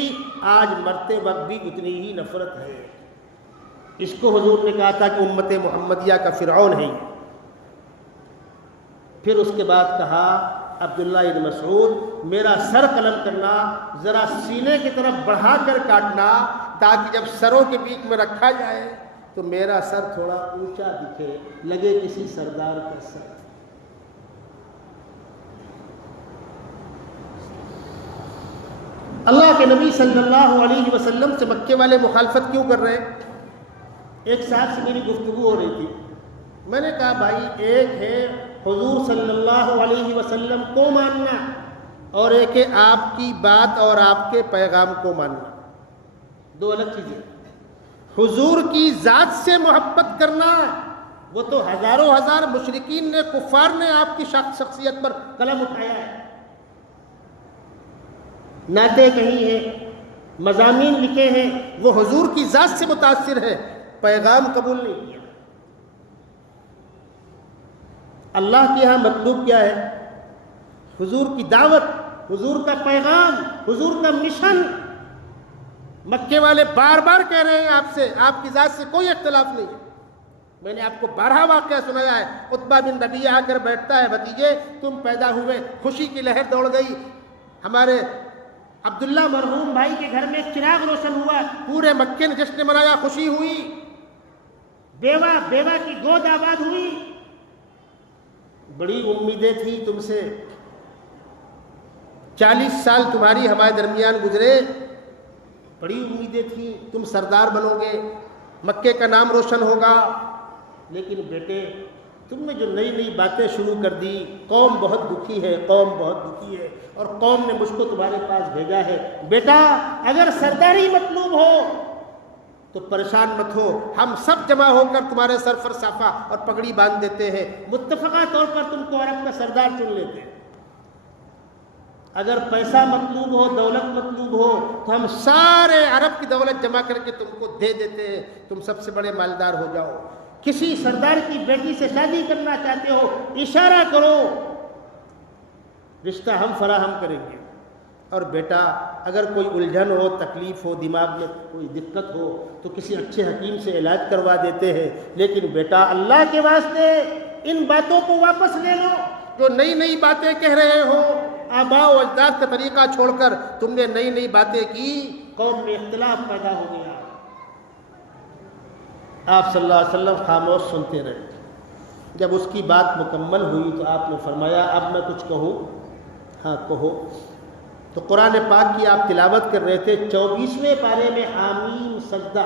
آج مرتے وقت بھی اتنی ہی نفرت ہے۔ اس کو حضور نے کہا تھا کہ امت محمدیہ کا فرعون ہے۔ پھر اس کے بعد کہا عبداللہ ابن مسعود میرا سر قلم کرنا، ذرا سینے کی طرف بڑھا کر کاٹنا، تاکہ جب سروں کے بیچ میں رکھا جائے تو میرا سر تھوڑا اونچا دکھے، لگے کسی سردار کا سر۔ اللہ کے نبی صلی اللہ علیہ وسلم سے مکے والے مخالفت کیوں کر رہے ہیں؟ ایک صاحب سے میری گفتگو ہو رہی تھی، میں نے کہا بھائی ایک ہے حضور صلی اللہ علیہ وسلم کو ماننا اور ایک ہے آپ کی بات اور آپ کے پیغام کو ماننا، دو الگ چیزیں۔ حضور کی ذات سے محبت کرنا، وہ تو ہزاروں ہزار مشرکین نے، کفار نے آپ کی شخصیت پر قلم اٹھایا ہے، نعتیں کہی ہیں، مضامین لکھے ہیں، وہ حضور کی ذات سے متاثر ہے، پیغام قبول نہیں کیا۔ اللہ کے یہاں مطلوب کیا ہے؟ حضور کی دعوت، حضور کا پیغام، حضور کا مشن۔ مکے والے بار بار کہہ رہے ہیں آپ سے، آپ کی ذات سے کوئی اختلاف نہیں ہے۔ میں نے آپ کو 12 واقعہ سنایا ہے، عتبہ بن ربیعہ آ کر بیٹھتا ہے، بھتیجے تم پیدا ہوئے، خوشی کی لہر دوڑ گئی، ہمارے عبداللہ مرحوم بھائی کے گھر میں چراغ روشن ہوا، پورے مکے نے جشن منایا، خوشی ہوئی، بیوہ کی گود آباد ہوئی، بڑی امیدیں تھیں تم سے، 40 سال تمہاری ہمارے درمیان گزرے، بڑی امیدیں تھیں تم سردار بنو گے، مکے کا نام روشن ہوگا، لیکن بیٹے تم نے جو نئی نئی باتیں شروع کر دی، قوم بہت دکھی ہے، قوم بہت دکھی ہے، اور قوم نے مجھ کو تمہارے پاس بھیجا ہے۔ بیٹا اگر سرداری مطلوب ہو تو پریشان مت ہو، ہم سب جمع ہو کر تمہارے سر پر صافہ اور پگڑی باندھ دیتے ہیں، متفقہ طور پر تم کو عرب کا سردار چن لیتے ہیں۔ اگر پیسہ مطلوب ہو، دولت مطلوب ہو تو ہم سارے عرب کی دولت جمع کر کے تم کو دے دیتے ہیں، تم سب سے بڑے مالدار ہو جاؤ۔ کسی سردار کی بیٹی سے شادی کرنا چاہتے ہو، اشارہ کرو، رشتہ ہم فراہم کریں گے۔ اور بیٹا اگر کوئی الجھن ہو، تکلیف ہو، دماغ میں کوئی دقت ہو تو کسی اچھے حکیم سے علاج کروا دیتے ہیں، لیکن بیٹا اللہ کے واسطے ان باتوں کو واپس لے لو، جو نئی نئی باتیں کہہ رہے ہو، آباء و اجداد کا طریقہ چھوڑ کر تم نے نئی نئی باتیں کی، قوم میں اختلاف پیدا ہو گیا۔ آپ صلی اللہ علیہ وسلم خاموش سنتے رہے۔ جب اس کی بات مکمل ہوئی تو آپ نے فرمایا اب میں کچھ کہوں؟ ہاں کہو۔ تو قرآن پاک کی آپ تلاوت کر رہے تھے، 24ویں پارے میں حامیم سجدہ،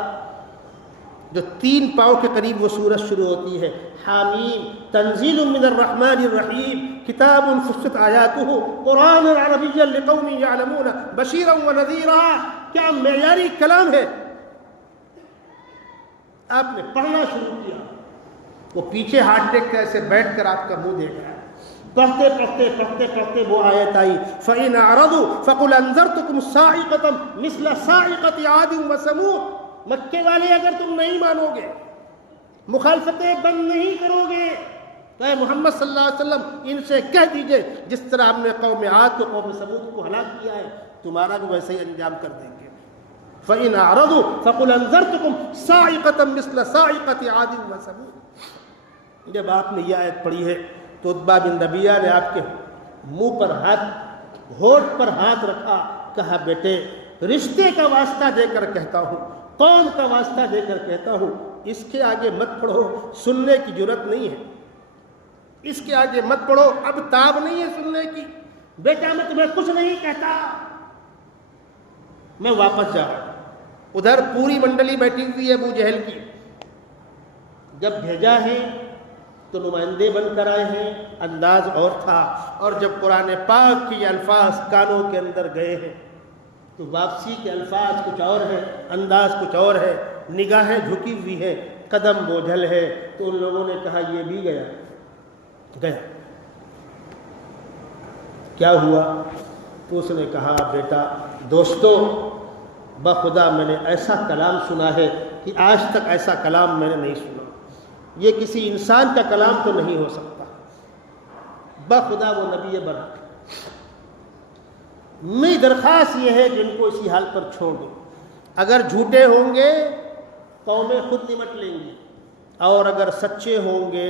جو 3 پاؤں کے قریب وہ سورت شروع ہوتی ہے، حامیم تنزیل من الرحمن الرحیم کتاب فصلت آیاتہ قرآن عربی لقوم یعلمون بشیرا ونذیرا۔ کیا معیاری کلام ہے! آپ نے پڑھنا شروع کیا، وہ پیچھے ہاتھ ٹیک کر ایسے بیٹھ کر آپ کا منہ دیکھ رہا ہے، پڑھتے پڑھتے پڑھتے پڑھتے وہ آیت آئی فَإِنْ أَعْرَضُوا فَقُلْ أَنذَرْتُكُمْ صَاعِقَةً مِثْلَ صَاعِقَةِ عَادٍ وَثَمُودَ۔ مکے والے اگر تم نہیں مانو گے، مخالفتیں بند نہیں کرو گے تو اے محمد صلی اللہ علیہ وسلم ان سے کہہ دیجئے جس طرح ہم نے قوم عاد کو، قوم ثمود کو ہلاک کیا ہے، تمہارا بھی ویسے ہی انجام کر دیں گے۔ فَإِنْ أَعْرَضُوا فَقُلْ أَنذَرْتُكُمْ صَاعِقَةً مِثْلَ صَاعِقَةِ عَادٍ وَثَمُودَ۔ جب آپ نے یہ آیت پڑھی ہے تو عتبہ بن ربیعہ نے آپ کے منہ پر ہاتھ، ہونٹ پر ہاتھ رکھا، کہا بیٹے رشتے کا واسطہ دے کر کہتا ہوں، قوم کا واسطہ دے کر کہتا ہوں، اس کے آگے مت پڑھو، سننے کی جرت نہیں ہے، اس کے آگے مت پڑھو، اب تاب نہیں ہے سننے کی۔ بیٹا میں تمہیں کچھ نہیں کہتا، میں واپس جا رہا ہوں۔ ادھر پوری منڈلی بیٹھی ہوئی ہے ابو جہل کی، جب بھیجا ہے تو نمائندے بن کر آئے ہیں، انداز اور تھا، اور جب قرآن پاک کی الفاظ کانوں کے اندر گئے ہیں تو واپسی کے الفاظ کچھ اور ہیں، انداز کچھ اور ہے، نگاہیں جھکی ہوئی ہے، قدم بوجھل ہے۔ تو ان لوگوں نے کہا یہ بھی گیا۔ کیا ہوا؟ تو اس نے کہا بیٹا دوستو بخدا میں نے ایسا کلام سنا ہے کہ آج تک ایسا کلام میں نے نہیں سنا، یہ کسی انسان کا کلام تو نہیں ہو سکتا، بخدا وہ نبی برحق۔ میری درخواست یہ ہے کہ ان کو اسی حال پر چھوڑ دو، اگر جھوٹے ہوں گے قومیں خود نمٹ لیں گی، اور اگر سچے ہوں گے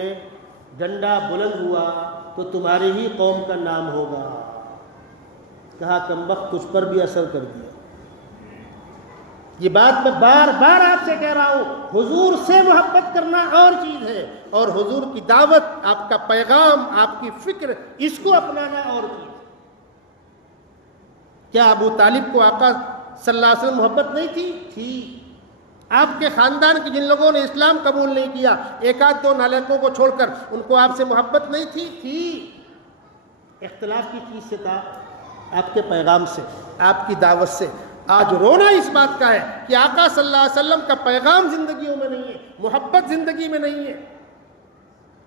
ڈنڈا بلند ہوا تو تمہاری ہی قوم کا نام ہوگا۔ کہا کمبخت تجھ پر بھی اثر کر دیا، یہ بات میں بار بار آپ سے کہہ رہا ہوں، حضور سے محبت کرنا اور چیز ہے، اور حضور کی دعوت، آپ کا پیغام، آپ کی فکر، اس کو اپنانا اور چیز ہے۔ کیا ابو طالب کو آقا صلی اللہ علیہ وسلم محبت نہیں تھی؟ تھی۔ آپ کے خاندان کے جن لوگوں نے اسلام قبول نہیں کیا، ایک آدھ دو نالائقوں کو چھوڑ کر، ان کو آپ سے محبت نہیں تھی؟ تھی۔ اختلاف کی چیز سے تھا؟ آپ کے پیغام سے، آپ کی دعوت سے۔ آج رونا اس بات کا ہے کہ آقا صلی اللہ علیہ وسلم کا پیغام زندگیوں میں نہیں ہے، محبت زندگی میں نہیں ہے،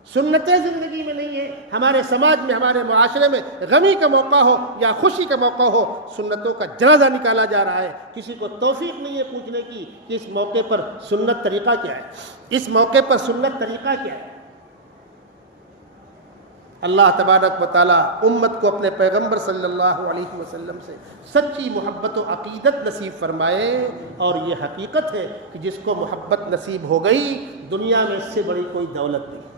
سنتیں زندگی میں نہیں ہے۔ ہمارے سماج میں، ہمارے معاشرے میں غمی کا موقع ہو یا خوشی کا موقع ہو، سنتوں کا جنازہ نکالا جا رہا ہے۔ کسی کو توفیق نہیں ہے پوچھنے کی کہ اس موقع پر سنت طریقہ کیا ہے، اس موقع پر سنت طریقہ کیا ہے۔ اللہ تبارک و تعالیٰ امت کو اپنے پیغمبر صلی اللہ علیہ وسلم سے سچی محبت و عقیدت نصیب فرمائے، اور یہ حقیقت ہے کہ جس کو محبت نصیب ہو گئی، دنیا میں اس سے بڑی کوئی دولت نہیں۔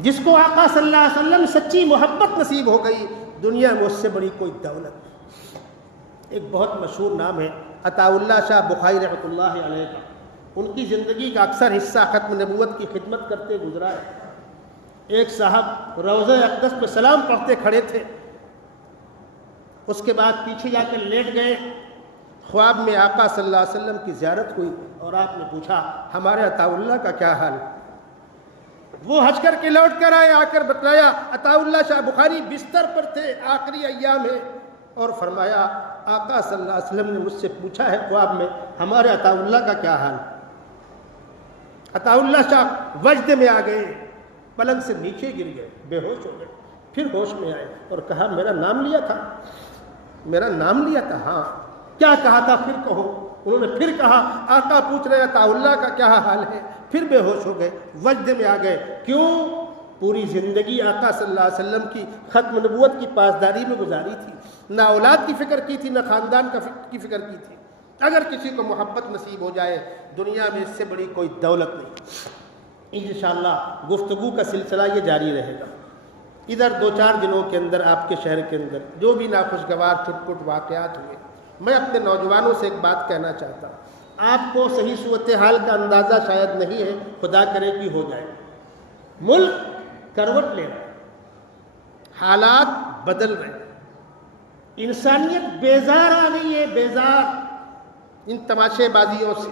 جس کو آقا صلی اللہ علیہ وسلم سچی محبت نصیب ہو گئی، دنیا میں اس سے بڑی کوئی دولت نہیں۔ ایک بہت مشہور نام ہے عطا اللہ شاہ بخاری رحمۃ اللہ علیہ کا۔ ان کی زندگی کا اکثر حصہ ختم نبوت کی خدمت کرتے گزرا ہے۔ ایک صاحب روضہ اقدس پہ سلام پڑھتے کھڑے تھے، اس کے بعد پیچھے جا کر لیٹ گئے۔ خواب میں آقا صلی اللہ علیہ وسلم کی زیارت ہوئی، اور آپ نے پوچھا ہمارے عطا اللہ کا کیا حال؟ وہ حج کر کے لوٹ کر آئے، آ کر بتلایا عطا اللہ شاہ بخاری بستر پر تھے، آخری ایام ہے، اور فرمایا آقا صلی اللہ علیہ وسلم نے مجھ سے پوچھا ہے خواب میں ہمارے عطا اللہ کا کیا حال؟ عطا اللہ شاہ وجد میں آ گئے، پلنگ سے نیچے گر گئے، بے ہوش ہو گئے، پھر ہوش میں آئے اور کہا میرا نام لیا تھا، میرا نام لیا تھا؟ ہاں۔ کیا کہا تھا؟ پھر کہو۔ انہوں نے پھر کہا آقا پوچھ رہے عطا اللہ کا کیا حال ہے، پھر بے ہوش ہو گئے، وجد میں آ گئے۔ کیوں؟ پوری زندگی آقا صلی اللہ علیہ وسلم کی ختم نبوت کی پاسداری میں گزاری تھی، نہ اولاد کی فکر کی تھی، نہ خاندان کی فکر کی تھی۔ اگر کسی کو محبت نصیب ہو جائے، دنیا میں اس سے بڑی کوئی دولت نہیں۔ انشاءاللہ گفتگو کا سلسلہ یہ جاری رہے گا۔ ادھر 2-4 دنوں کے اندر آپ کے شہر کے اندر جو بھی ناخوشگوار چھٹ پٹ واقعات ہوئے، میں اپنے نوجوانوں سے ایک بات کہنا چاہتا ہوں۔ آپ کو صحیح صورتحال کا اندازہ شاید نہیں ہے، خدا کرے کہ ہو جائے۔ ملک کروٹ لے رہا ہے، حالات بدل رہے ہیں، انسانیت بیزار آ گئی ہے، بیزار ان تماشے بازیوں سے۔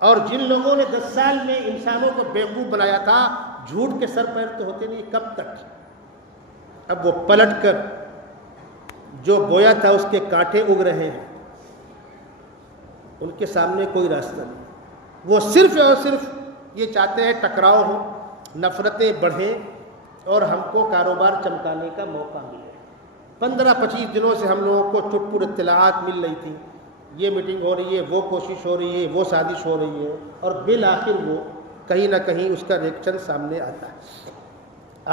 اور جن لوگوں نے 10 سال میں انسانوں کو بیوقوف بنایا تھا، جھوٹ کے سر پیر تو ہوتے نہیں، کب تک؟ اب وہ پلٹ کر جو بویا تھا اس کے کانٹے اگ رہے ہیں، ان کے سامنے کوئی راستہ نہیں۔ وہ صرف اور صرف یہ چاہتے ہیں ٹکراؤ ہو، نفرتیں بڑھیں، اور ہم کو کاروبار چمکانے کا موقع ملے۔ 15-25 دنوں سے ہم لوگوں کو چٹ پٹ اطلاعات مل رہی تھیں، یہ میٹنگ ہو رہی ہے، وہ کوشش ہو رہی ہے، وہ سازش ہو رہی ہے، اور بالآخر وہ کہیں نہ کہیں اس کا ریئیکشن سامنے آتا ہے۔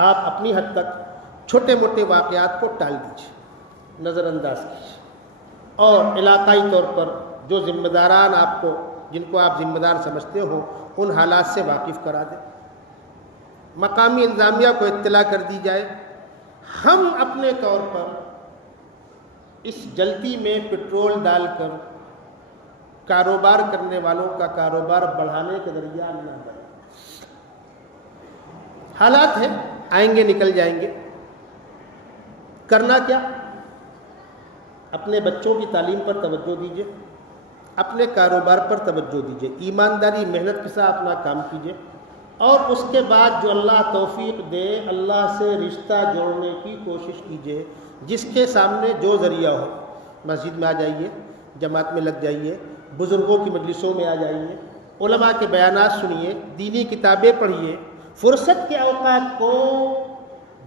آپ اپنی حد تک چھوٹے موٹے واقعات کو ٹال دیجیے، نظر انداز کیجیے، اور علاقائی طور پر جو ذمہ داران آپ کو، جن کو آپ ذمہ دار سمجھتے ہو، ان حالات سے واقف کرا دیں، مقامی انتظامیہ کو اطلاع کر دی جائے۔ ہم اپنے طور پر اس جلتی میں پٹرول ڈال کر کاروبار کرنے والوں کا کاروبار بڑھانے کے ذریعہ نہ بنے۔ حالات ہیں، آئیں گے نکل جائیں گے۔ کرنا کیا؟ اپنے بچوں کی تعلیم پر توجہ دیجیے، اپنے کاروبار پر توجہ دیجیے، ایمانداری محنت کے ساتھ اپنا کام کیجیے، اور اس کے بعد جو اللہ توفیق دے، اللہ سے رشتہ جوڑنے کی کوشش کیجیے۔ جس کے سامنے جو ذریعہ ہو، مسجد میں آ جائیے، جماعت میں لگ جائیے، بزرگوں کی مجلسوں میں آ جائیے، علماء کے بیانات سنیے، دینی کتابیں پڑھیے، فرصت کے اوقات کو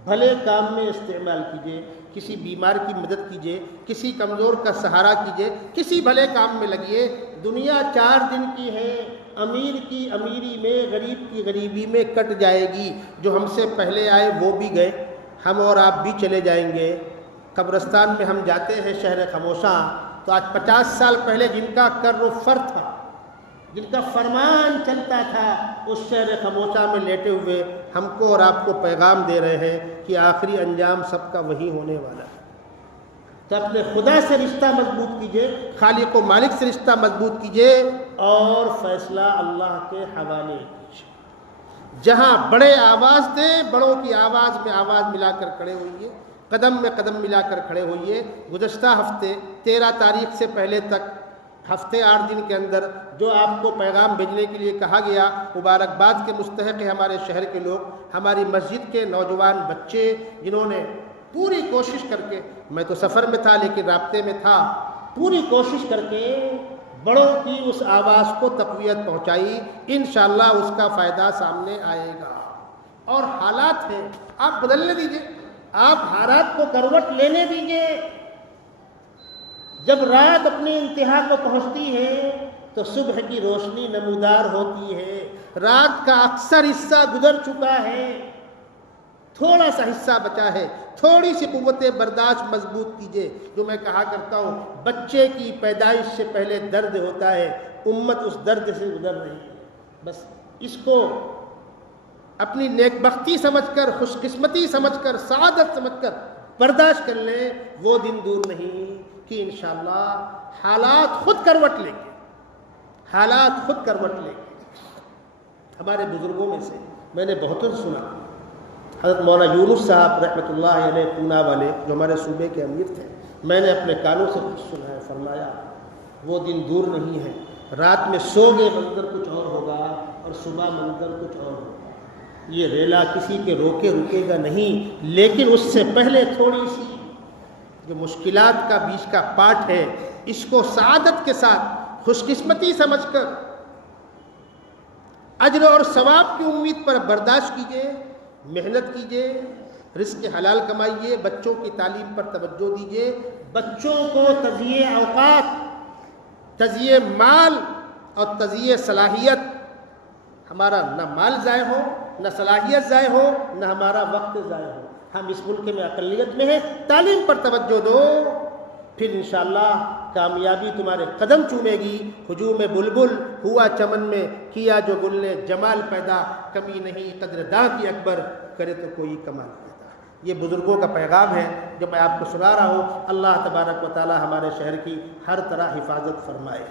بھلے کام میں استعمال کیجیے، کسی بیمار کی مدد کیجیے، کسی کمزور کا سہارا کیجیے، کسی بھلے کام میں لگیے۔ دنیا 4 دن کی ہے، امیر کی امیری میں، غریب کی غریبی میں کٹ جائے گی۔ جو ہم سے پہلے آئے وہ بھی گئے، ہم اور آپ بھی چلے جائیں گے۔ قبرستان میں ہم جاتے ہیں شہر خموشاں، تو آج 50 سال پہلے جن کا کر و فر تھا، جن کا فرمان چلتا تھا، اس شہر خموشاں میں لیٹے ہوئے ہم کو اور آپ کو پیغام دے رہے ہیں کہ آخری انجام سب کا وہی ہونے والا ہے۔ تو اپنے خدا سے رشتہ مضبوط کیجئے، خالق و مالک سے رشتہ مضبوط کیجئے اور فیصلہ اللہ کے حوالے کیجئے۔ جہاں بڑے آواز دیں، بڑوں کی آواز میں آواز ملا کر کھڑے ہوئیے، قدم میں قدم ملا کر کھڑے ہوئیے۔ گزشتہ ہفتے 13 تاریخ سے پہلے تک ہفتے 8 دن کے اندر جو آپ کو پیغام بھیجنے کے لیے کہا گیا، مبارکباد کے مستحق ہیں ہمارے شہر کے لوگ، ہماری مسجد کے نوجوان بچے، جنہوں نے پوری کوشش کر کے، میں تو سفر میں تھا لیکن رابطے میں تھا، پوری کوشش کر کے بڑوں کی اس آواز کو تقویت پہنچائی۔ انشاءاللہ اس کا فائدہ سامنے آئے گا۔ اور حالات ہیں، آپ بدلنے دیجئے، آپ حالات کو کروٹ لینے دیجئے۔ جب رات اپنی انتہا کو پہنچتی ہے تو صبح کی روشنی نمودار ہوتی ہے۔ رات کا اکثر حصہ گزر چکا ہے، تھوڑا سا حصہ بچا ہے۔ تھوڑی سی قوت برداشت مضبوط کیجئے۔ جو میں کہا کرتا ہوں، بچے کی پیدائش سے پہلے درد ہوتا ہے، امت اس درد سے گزر رہی ہے۔ بس اس کو اپنی نیک بختی سمجھ کر، خوش قسمتی سمجھ کر، سعادت سمجھ کر برداشت کر لیں۔ وہ دن دور نہیں کہ انشاءاللہ حالات خود کروٹ لیں گے، حالات خود کروٹ لیں گے۔ ہمارے بزرگوں میں سے میں نے بہتوں سے سنا، حضرت مولانا یونس صاحب رحمۃ اللہ علیہ پونا والے، جو ہمارے صوبے کے امیر تھے، میں نے اپنے کانوں سے کچھ سنا ہے۔ فرمایا وہ دن دور نہیں ہے، رات میں سو گے منظر کچھ اور ہوگا اور صبح منظر کچھ اور ہوگا۔ یہ ریلا کسی کے روکے رکے گا نہیں، لیکن اس سے پہلے تھوڑی سی جو مشکلات کا بیچ کا پارٹ ہے، اس کو سعادت کے ساتھ خوش قسمتی سمجھ کر اجر اور ثواب کی امید پر برداشت کیجئے، محنت کیجئے، رزق حلال کمائیے، بچوں کی تعلیم پر توجہ دیجئے، بچوں کو تزیے اوقات، تزیے مال اور تزیے صلاحیت، ہمارا نہ مال ضائع ہو، نہ صلاحیت ضائع ہو، نہ ہمارا وقت ضائع ہو۔ ہم اس ملک میں اقلیت میں ہیں، تعلیم پر توجہ دو، پھر انشاءاللہ کامیابی تمہارے قدم چومے گی۔ ہجوم بلبل ہوا چمن میں، کیا جو گل نے جمال پیدا، کمی نہیں قدرداں کی اکبر، کرے تو کوئی کمال پیدا۔ یہ بزرگوں کا پیغام ہے جو میں آپ کو سنا رہا ہوں۔ اللہ تبارک و تعالی ہمارے شہر کی ہر طرح حفاظت فرمائے۔